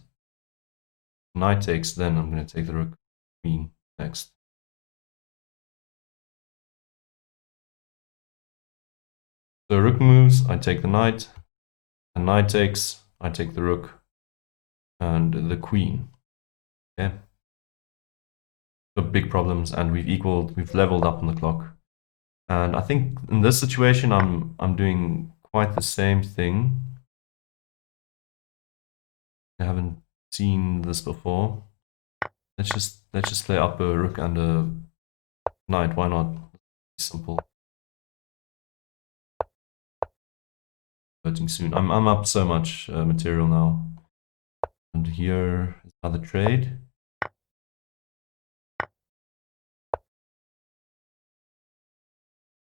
Knight takes, then I'm going to take the rook, queen next. So rook moves, I take the knight. The knight takes, I take the rook and the queen. Okay. Got big problems, and we've leveled up on the clock. And I think in this situation I'm doing quite the same thing. I haven't seen this before. Let's just play up a rook and a knight. Why not? Simple. Voting soon. I'm up so much material now. And here is another trade.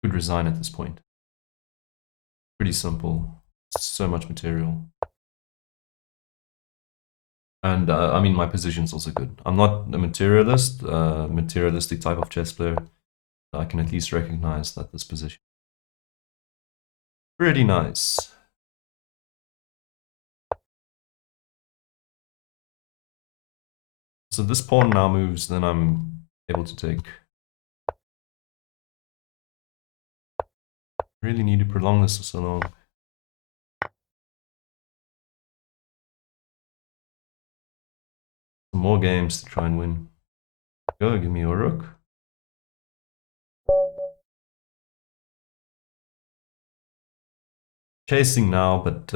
Could resign at this point. Pretty simple. So much material. And I mean, my position's also good. I'm not a materialist, materialistic type of chess player. I can at least recognize that this position pretty nice. So this pawn now moves, then I'm able to take. Really need to prolong this for so long. Some more games to try and win. Go, give me a rook. Chasing now, but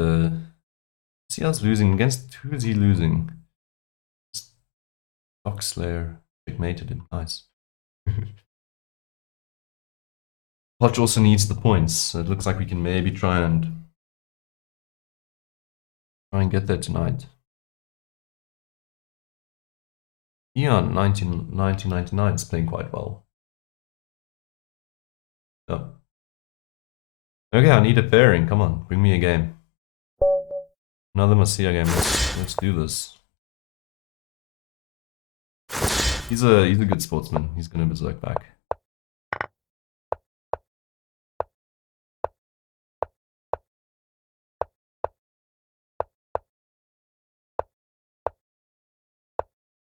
see us losing against who is he losing? Oxlayer checkmated him. Nice. Poch also needs the points, so it looks like we can maybe try and get there tonight. Ian 1999 is playing quite well. Oh. Okay, I need a pairing. Come on, bring me a game. Another Masia game. Let's do this. He's a good sportsman. He's gonna berserk back.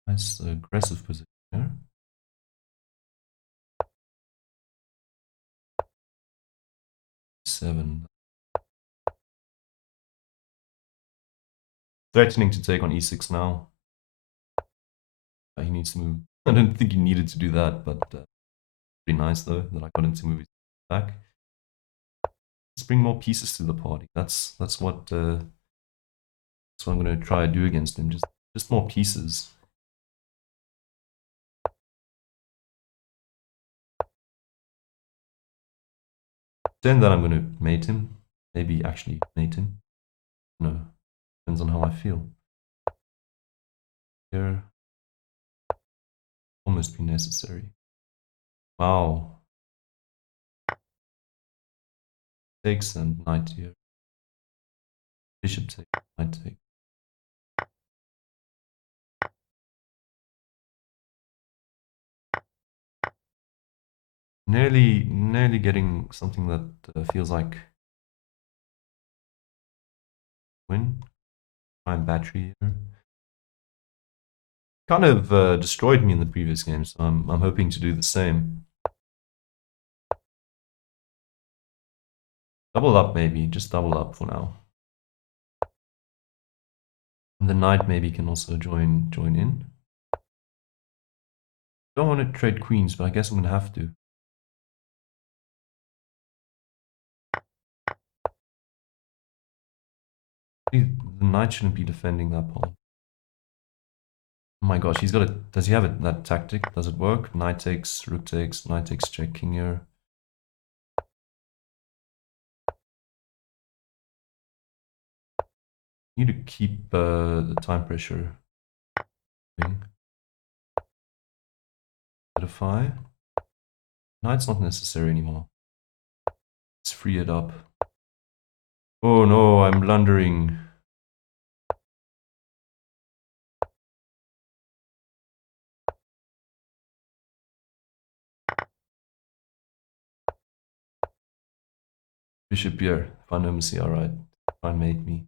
Nice aggressive position here. Seven. Threatening to take on e6 now. He needs to move. I don't think he needed to do that, but pretty nice though that I got him to move his back. Let's bring more pieces to the party. That's what I'm gonna try to do against him. Just more pieces. Then that I'm gonna mate him. Maybe actually mate him. No, depends on how I feel. Here, almost be necessary. Wow. Takes and knight here. Bishop take, knight take. Nearly getting something that feels like win. Prime battery here. Kind of destroyed me in the previous game, so I'm hoping to do the same. Double up maybe, just double up for now. And the knight maybe can also join in. Don't want to trade queens, but I guess I'm gonna have to. The knight shouldn't be defending that pawn. Oh my gosh, he's got a. Does he have that tactic? Does it work? Knight takes, rook takes, knight takes, check, king here. Need to keep the time pressure. Edify. Knight's not necessary anymore. Let's free it up. Oh no, I'm blundering. Bishop here, Fandomacy, alright. Try and mate me.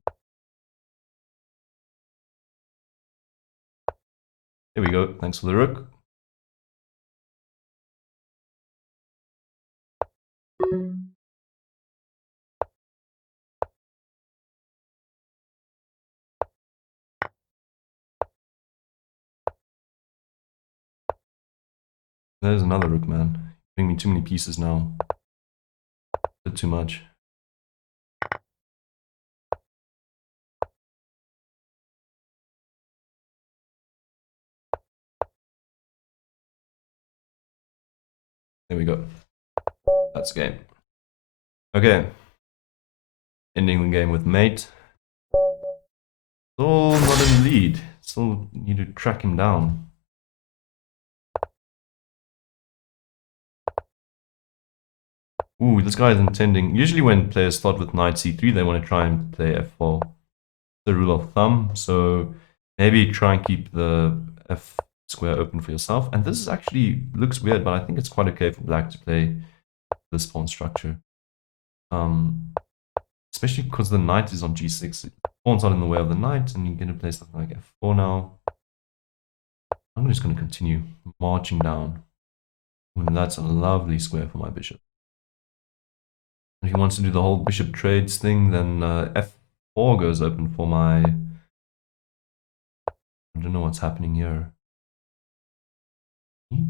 Here we go, thanks for the rook. There's another rook, man. Giving me too many pieces now. A bit too much. There we go. That's game. Okay. Ending the game with mate. Still not in the lead. Still need to track him down. Ooh, this guy is intending. Usually when players start with knight c3, they want to try and play f4. The rule of thumb. So maybe try and keep the f square open for yourself. And this is actually looks weird, but I think it's quite okay for black to play this pawn structure. Especially because the knight is on g6. The pawn's not in the way of the knight, and you're going to play something like f4 now. I'm just going to continue marching down. And that's a lovely square for my bishop. If he wants to do the whole bishop trades thing, then f4 goes open for my... I don't know what's happening here.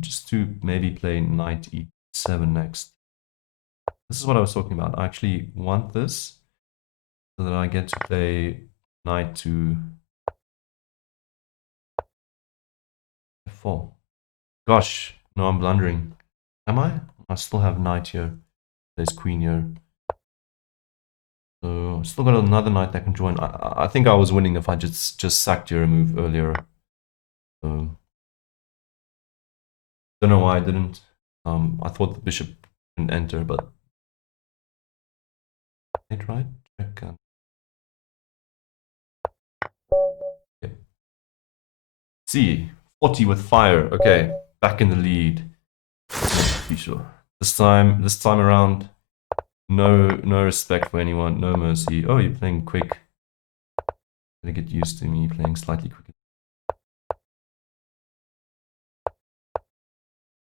Just to maybe play knight e7 next. This is what I was talking about. I actually want this so that I get to play knight to f4. Gosh, no, I'm blundering. Am I? I still have knight here. There's queen here. So I've still got another knight that can join. I think I was winning if I just sacked your move earlier. So don't know why I didn't. I thought the bishop can enter, but right? Check. Okay. See, 40 with fire. Okay, back in the lead. Be sure. This time around, no respect for anyone, no mercy. Oh, you're playing quick. Gonna get used to me playing slightly quicker.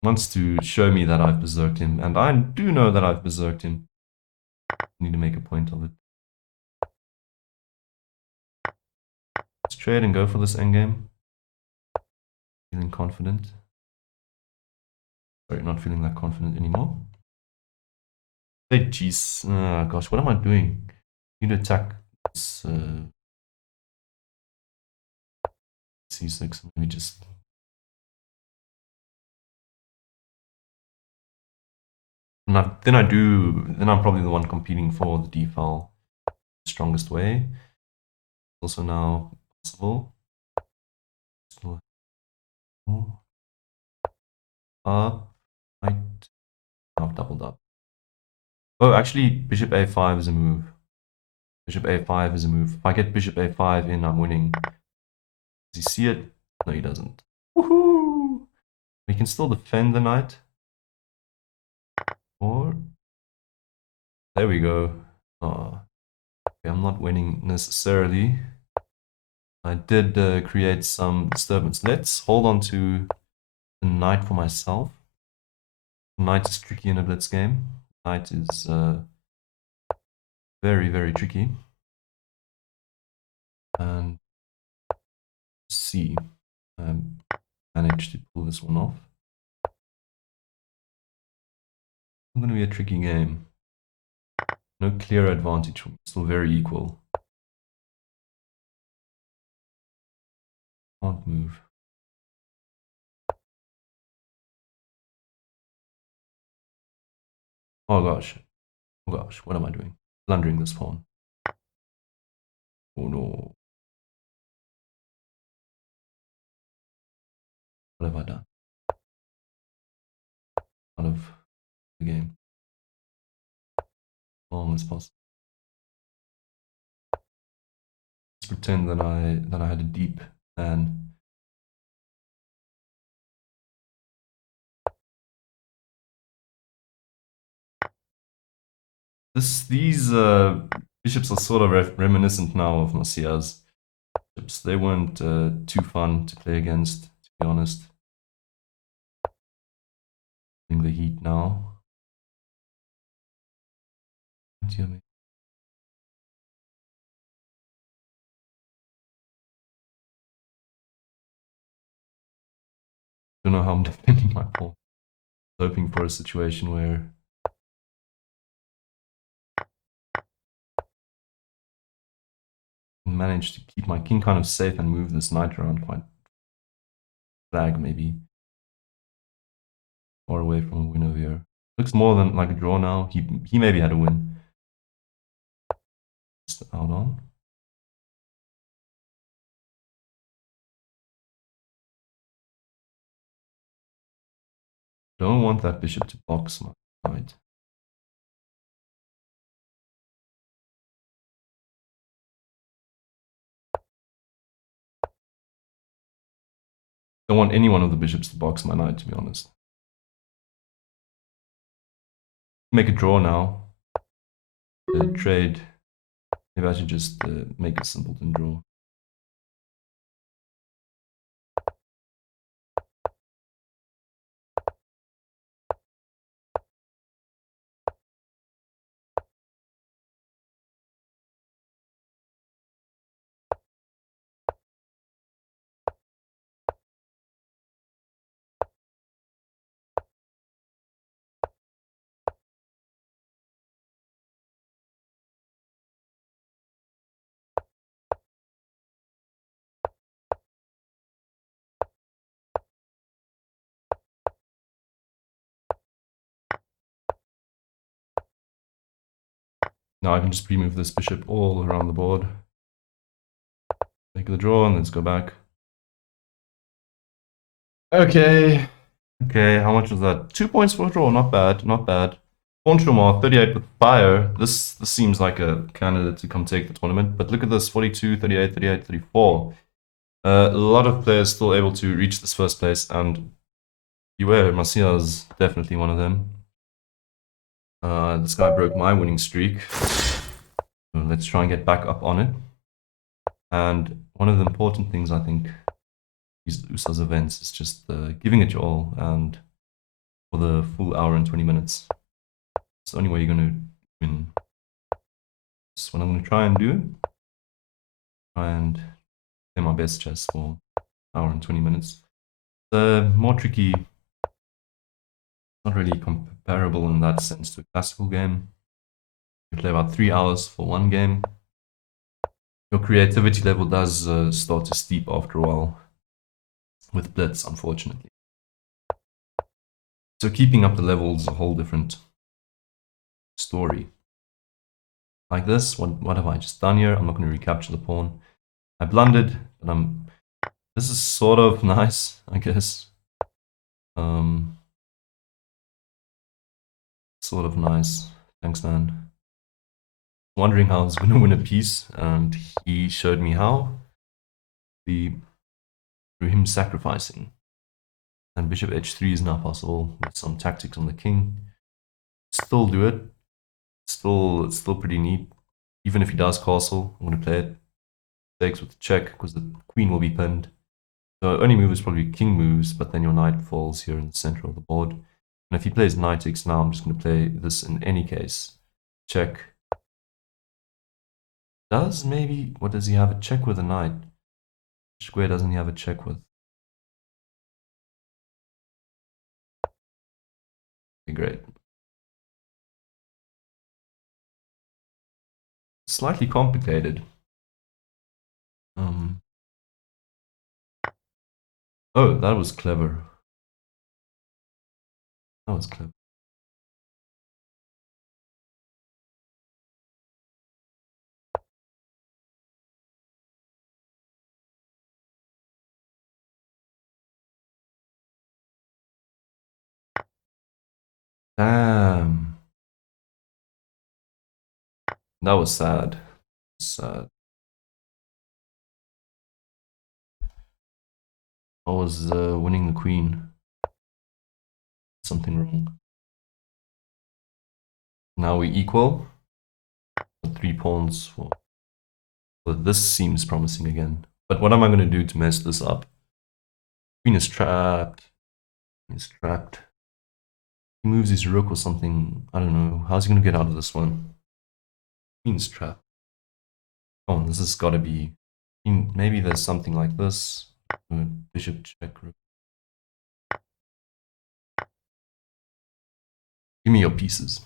Wants to show me that I've berserked him, and I do know that I've berserked him. Need to make a point of it. Let's trade and go for this endgame. Feeling confident. Sorry, not feeling that confident anymore. Hey, jeez. Gosh, what am I doing? Need to attack this c6. Maybe just... then I'm probably the one competing for the d file the strongest way. Also now possible. Still up, right, I've doubled up. Oh, actually, bishop a5 is a move. Bishop a5 is a move. If I get bishop a5 in, I'm winning. Does he see it? No, he doesn't. Woohoo! We can still defend the knight. Or... there we go. Oh, okay, I'm not winning necessarily. I did create some disturbance. Let's hold on to the knight for myself. Knight is tricky in a blitz game. Knight is very, very tricky. And see, managed to pull this one off. It's going to be a tricky game. No clear advantage, still very equal. Can't move. Oh gosh. Oh gosh, what am I doing? Blundering this pawn. Oh no. What have I done? Out of the game. Long as possible. Let's pretend that I had a deep plan. These bishops are sort of reminiscent now of Marcia's bishops. They weren't too fun to play against, to be honest. Feeling the heat now. Don't know how I'm defending my pawn. Hoping for a situation where I manage to keep my king kind of safe and move this knight around quite flag maybe. Or away from a win over here. Looks more than like a draw now. He maybe had a win. Just out on. Don't want that bishop to box my knight. Don't want any one of the bishops to box my knight, to be honest. Make a draw now. Trade. Maybe I should just make a simpleton draw. Now I can just pre-move this bishop all around the board. Make the draw and let's go back. Okay. Okay, how much was that? 2 points for a draw, not bad, not bad. Ponchomar, 38 with fire. This seems like a candidate to come take the tournament, but look at this, 42, 38, 38, 34. A lot of players still able to reach this first place, and beware, Marcia is definitely one of them. This guy broke my winning streak. So let's try and get back up on it. And one of the important things, I think, these USSAs events is just giving it your all, and for the full hour and 20 minutes. It's the only way you're going to win. That's what I'm going to try and do. Try and play my best chess for an hour and 20 minutes. The more tricky, not really comparable in that sense to a classical game. You play about 3 hours for one game. Your creativity level does start to steep after a while with Blitz, unfortunately. So keeping up the level is a whole different story. Like this, what have I just done here? I'm not going to recapture the pawn. I blundered, but this is sort of nice, I guess. Sort of nice. Thanks, man. Wondering how I was going to win a piece, and he showed me how. Through him sacrificing. And bishop h3 is now possible with some tactics on the king. Still do it. It's still pretty neat. Even if he does castle, I'm going to play it. Takes with the check because the queen will be pinned. So only move is probably king moves, but then your knight falls here in the center of the board. And if he plays knight takes now, I'm just going to play this in any case. Check. What does he have a check with a knight? Which square doesn't he have a check with? Okay, great. Slightly complicated. Oh, that was clever. That was clever. Damn. That was sad. Sad. I was winning the queen. Something wrong. Now we equal. 3 pawns for. Well, this seems promising again. But what am I going to do to mess this up? Queen is trapped. He's trapped. He moves his rook or something. I don't know. How's he going to get out of this one? Queen's trapped. Oh, this has got to be. Maybe there's something like this. Bishop check. Rook. Give me your pieces.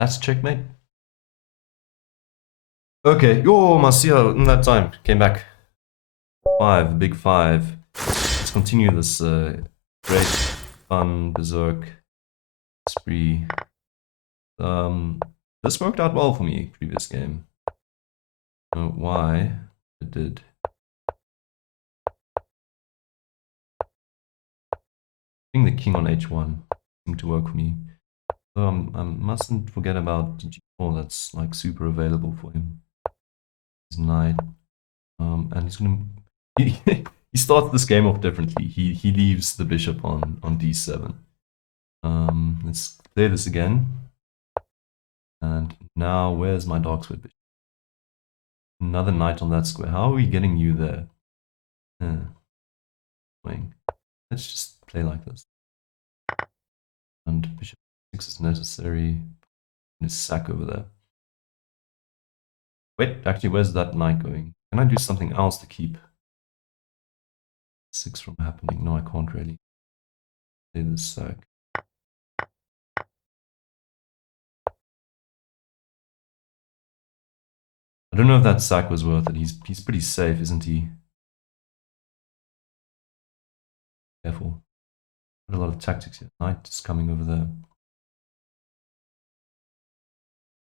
That's checkmate. Okay, yo, Marcia in that time came back. 5, big 5. Let's continue this great, fun, berserk spree. This worked out well for me previous game. I don't know why it did. Putting the king on h1 seemed to work for me. So I mustn't forget about g4. That's like super available for him. His knight, and he's gonna. He starts this game off differently. He leaves the bishop on d7. Let's play this again. And now, where's my dark square bishop? Another knight on that square. How are we getting you there? Let's just play like this. And bishop 6 is necessary. And his sack over there. Wait, actually, where's that knight going? Can I do something else to keep 6 from happening? No, I can't really. Play this sack. I don't know if that sack was worth it. He's pretty safe, isn't he? Careful. a lot of tactics here. Knight is coming over there.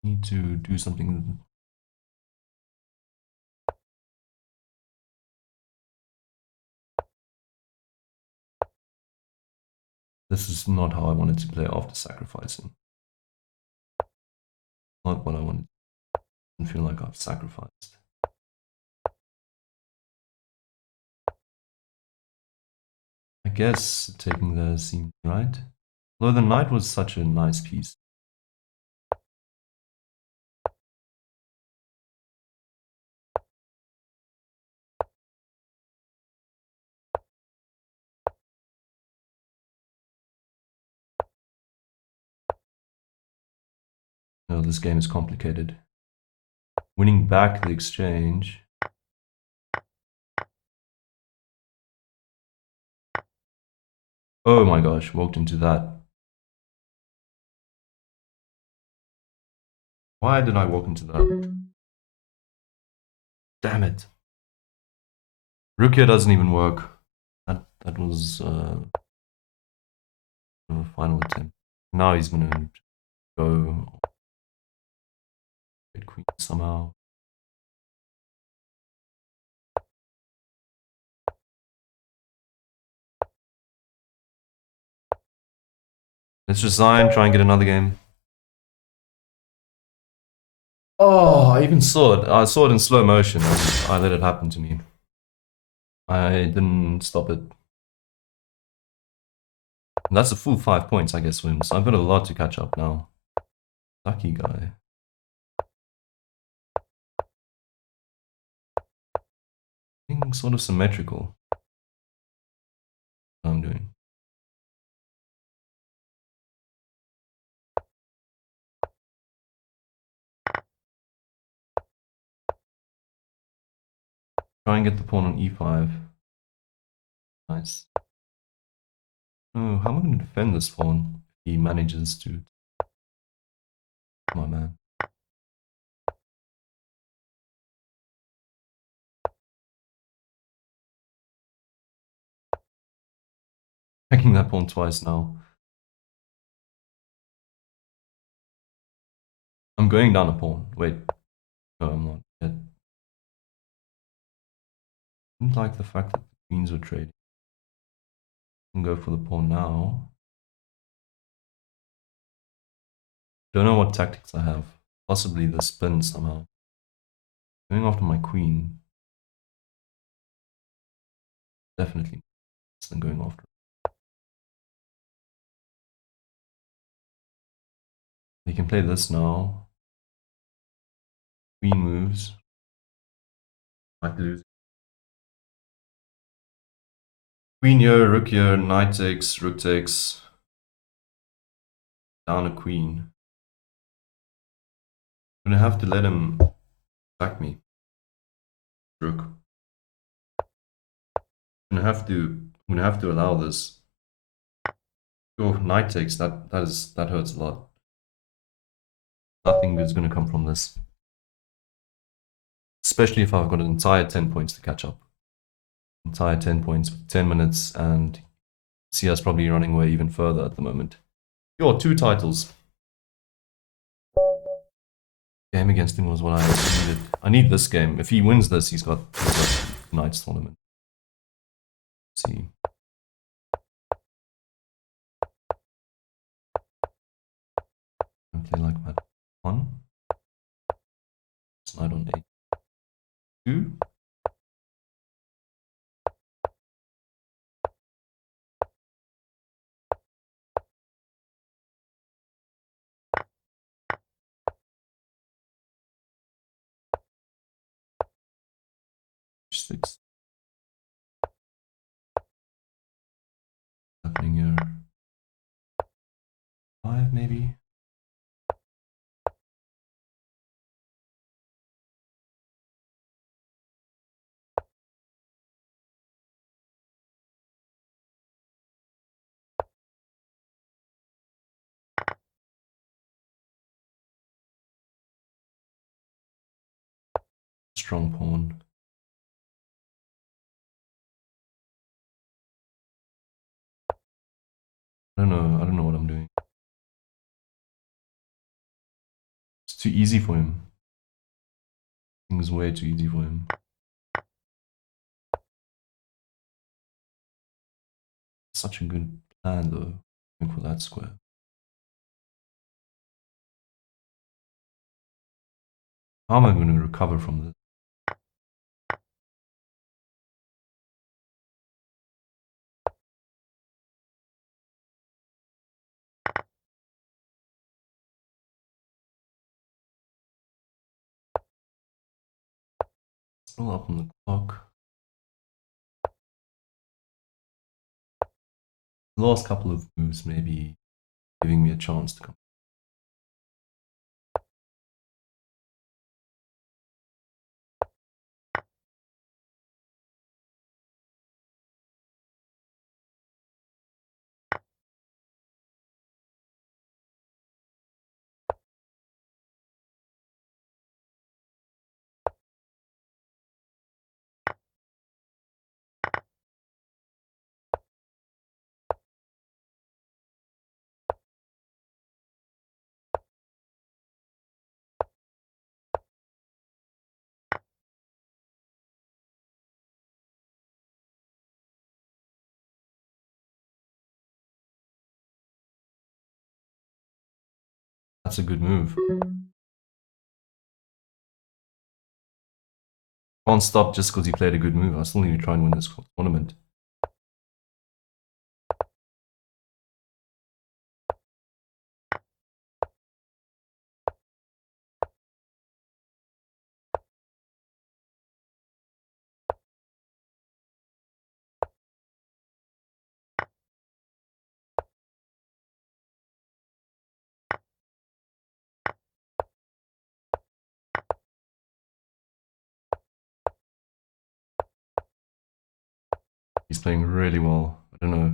Need to do something. This is not how I wanted to play after sacrificing. Not what I wanted. I didn't feel like I've sacrificed. I guess taking there seemed right. Although the knight was such a nice piece. No, this game is complicated. Winning back the exchange. Oh my gosh, walked into that. Why did I walk into that? Damn it. Rook here doesn't even work. That was a final attempt. Now he's gonna go queen somehow. Let's resign, try and get another game. Oh, I even saw it. I saw it in slow motion. I let it happen to me. I didn't stop it. And that's a full 5 points, I guess, wins. I've got a lot to catch up now. Lucky guy. Being sort of symmetrical. What I'm doing. Try and get the pawn on e5. Nice. Oh, how am I going to defend this pawn if he manages to? Come on, man. Checking that pawn twice now. I'm going down a pawn. Wait. No, I'm not yet. I didn't like the fact that the queens were trading. I can go for the pawn now. Don't know what tactics I have. Possibly the spin somehow. Going after my queen. Definitely less than going after. We can play this now. Queen moves. Might lose. Queen here, rook here, knight takes, rook takes. Down a queen. I'm gonna have to let him attack me. Rook. I'm gonna have to allow this. Oh, knight takes, that hurts a lot. Nothing is gonna come from this. Especially if I've got an entire 10 points to catch up. Entire 10 points, 10 minutes, and see us probably running away even further at the moment. Yo, 2 titles. Game against him was what I needed. I need this game. If he wins this, he's got tonight's tournament. Let's see. I play like that. 1. It's knight on 8. 2. H6. Happening here. 5 maybe. Strong pawn. I don't know. I don't know what I'm doing. It's too easy for him. Things way too easy for him. Such a good plan though. Going for that square. How am I going to recover from this? Still up on the clock. The last couple of moves maybe giving me a chance to come. That's a good move. Can't stop just because he played a good move. I still need to try and win this tournament. He's playing really well. I don't know.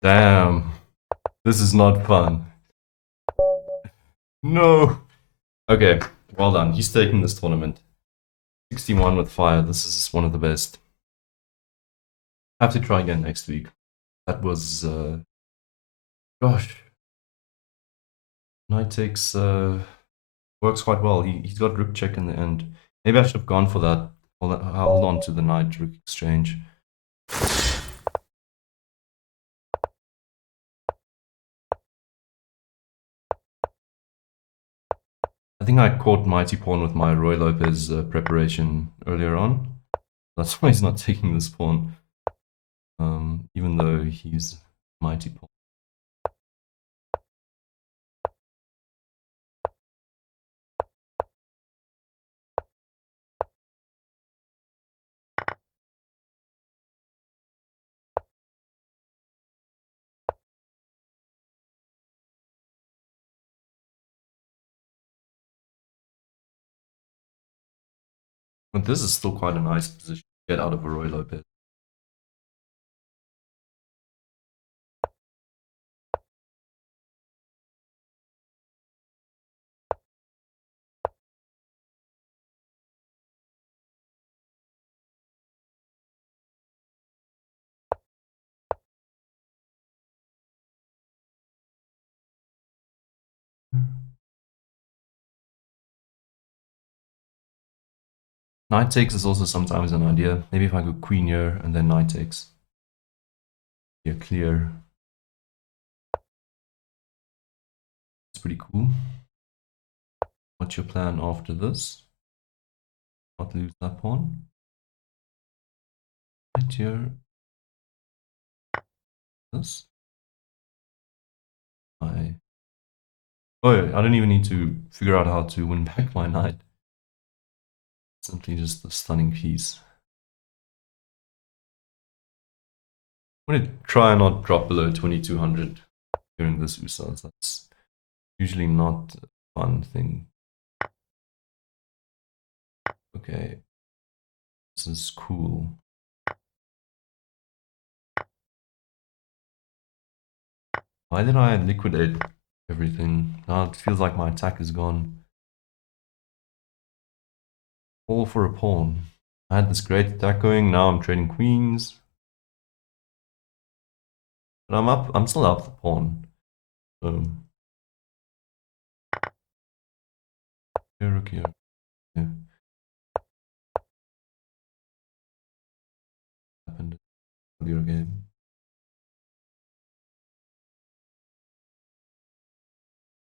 Damn. This is not fun. No. Okay, well done. He's taking this tournament. 61 with fire. This is one of the best. I have to try again next week. That was, gosh. Knight takes, works quite well. He's got rook check in the end. Maybe I should have gone for that. Hold on to the knight rook exchange. I think I caught Mighty Pawn with my Roy Lopez preparation earlier on. That's why he's not taking this pawn. Even though he's Mighty Pawn. But this is still quite a nice position to get out of a Roy Lopez. Knight takes is also sometimes an idea. Maybe if I go queen here and then knight takes. Yeah, clear. It's pretty cool. What's your plan after this? Not lose that pawn. Right here. This. Oh, yeah, I don't even need to figure out how to win back my knight. Simply just a stunning piece. I'm going to try and not drop below 2200 during this USSAs. That's usually not a fun thing. Okay. This is cool. Why did I liquidate everything. Now it feels like my attack is gone. All for a pawn. I had this great attack going, now I'm trading queens. But I'm still up the pawn. So here, rook here. Yeah. Happened earlier game.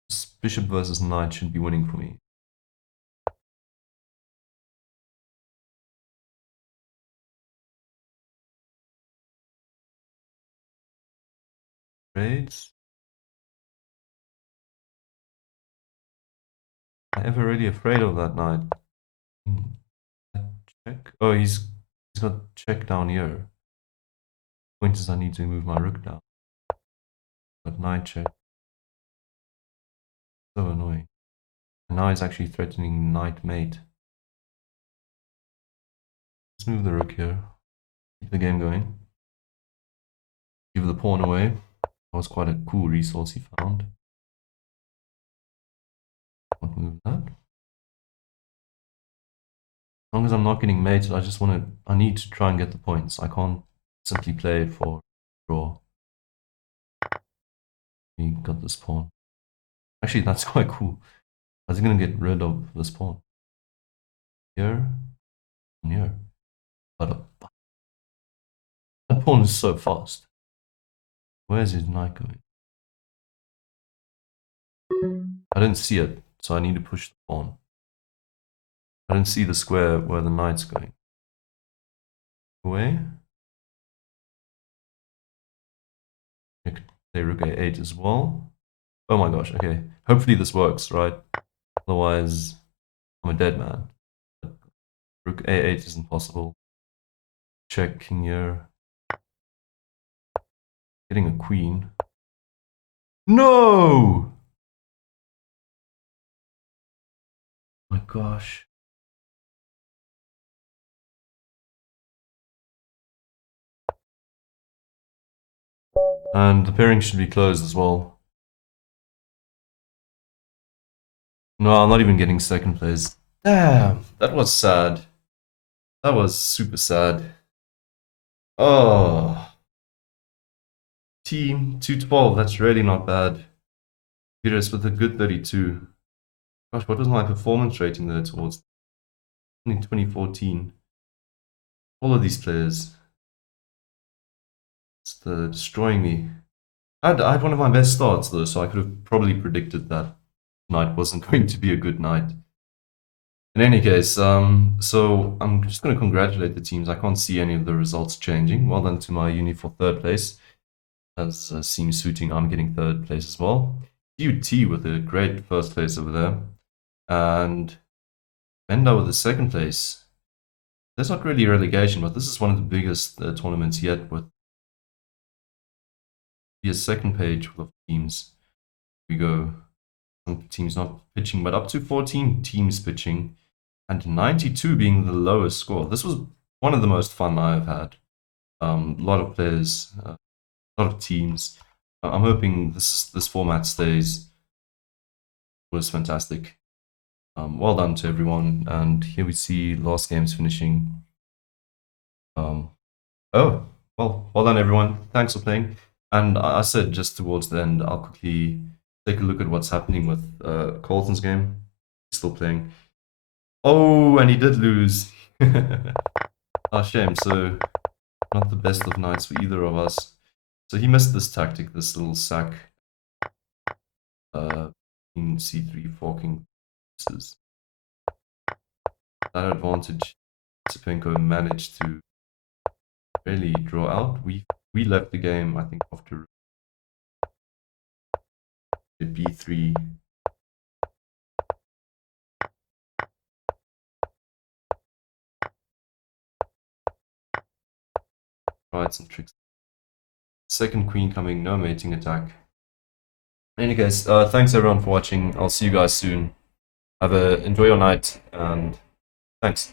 This bishop versus knight should be winning for me. Trades. Am I ever really afraid of that knight? Check. Oh, he's got check down here. Point is I need to move my rook down. But knight check. So annoying. And now he's actually threatening knight mate. Let's move the rook here. Keep the game going. Give the pawn away. That was quite a cool resource he found. Can't move that. As long as I'm not getting mated, I need to try and get the points. I can't simply play it for draw. He got this pawn. Actually, that's quite cool. I was gonna get rid of this pawn. Here, and here. But that pawn is so fast. Where's his knight going? I didn't see it, so I need to push the pawn. I didn't see the square where the knight's going. Away. I could play rook a8 as well. Oh my gosh, okay. Hopefully this works, right? Otherwise, I'm a dead man. Rook a8 isn't possible. Check king here. Getting a queen. No! Oh my gosh. And the pairing should be closed as well. No, I'm not even getting second place. Damn, that was sad. That was super sad. Oh. Team 212, that's really not bad. Peters with a good 32. Gosh, what was my performance rating there towards in 2014? All of these players. It's destroying me. I had one of my best starts though, so I could have probably predicted that night wasn't going to be a good night. In any case, so I'm just going to congratulate the teams. I can't see any of the results changing. Well done to my uni for third place. As seems suiting, I'm getting third place as well. UT with a great first place over there. And Benda with the second place. There's not really relegation, but this is one of the biggest tournaments yet with the second page of teams. We go, some teams not pitching, but up to 14 teams pitching, and 92 being the lowest score. This was one of the most fun I've had. A lot of players, a lot of teams. I'm hoping this format stays. It was fantastic. Well done to everyone, and here we see last games finishing. Oh, well done everyone. Thanks for playing. And I said just towards the end, I'll quickly take a look at what's happening with Colton's game. He's still playing. Oh, and he did lose. Oh, shame. So, not the best of nights for either of us. So he missed this tactic, this little sack. King c3 forking pieces. That advantage, Sipenko managed to really draw out. We left the game, I think, after b3. Tried some tricks. Second queen coming, no mating attack. In any case, thanks everyone for watching. I'll see you guys soon. Enjoy your night, and thanks.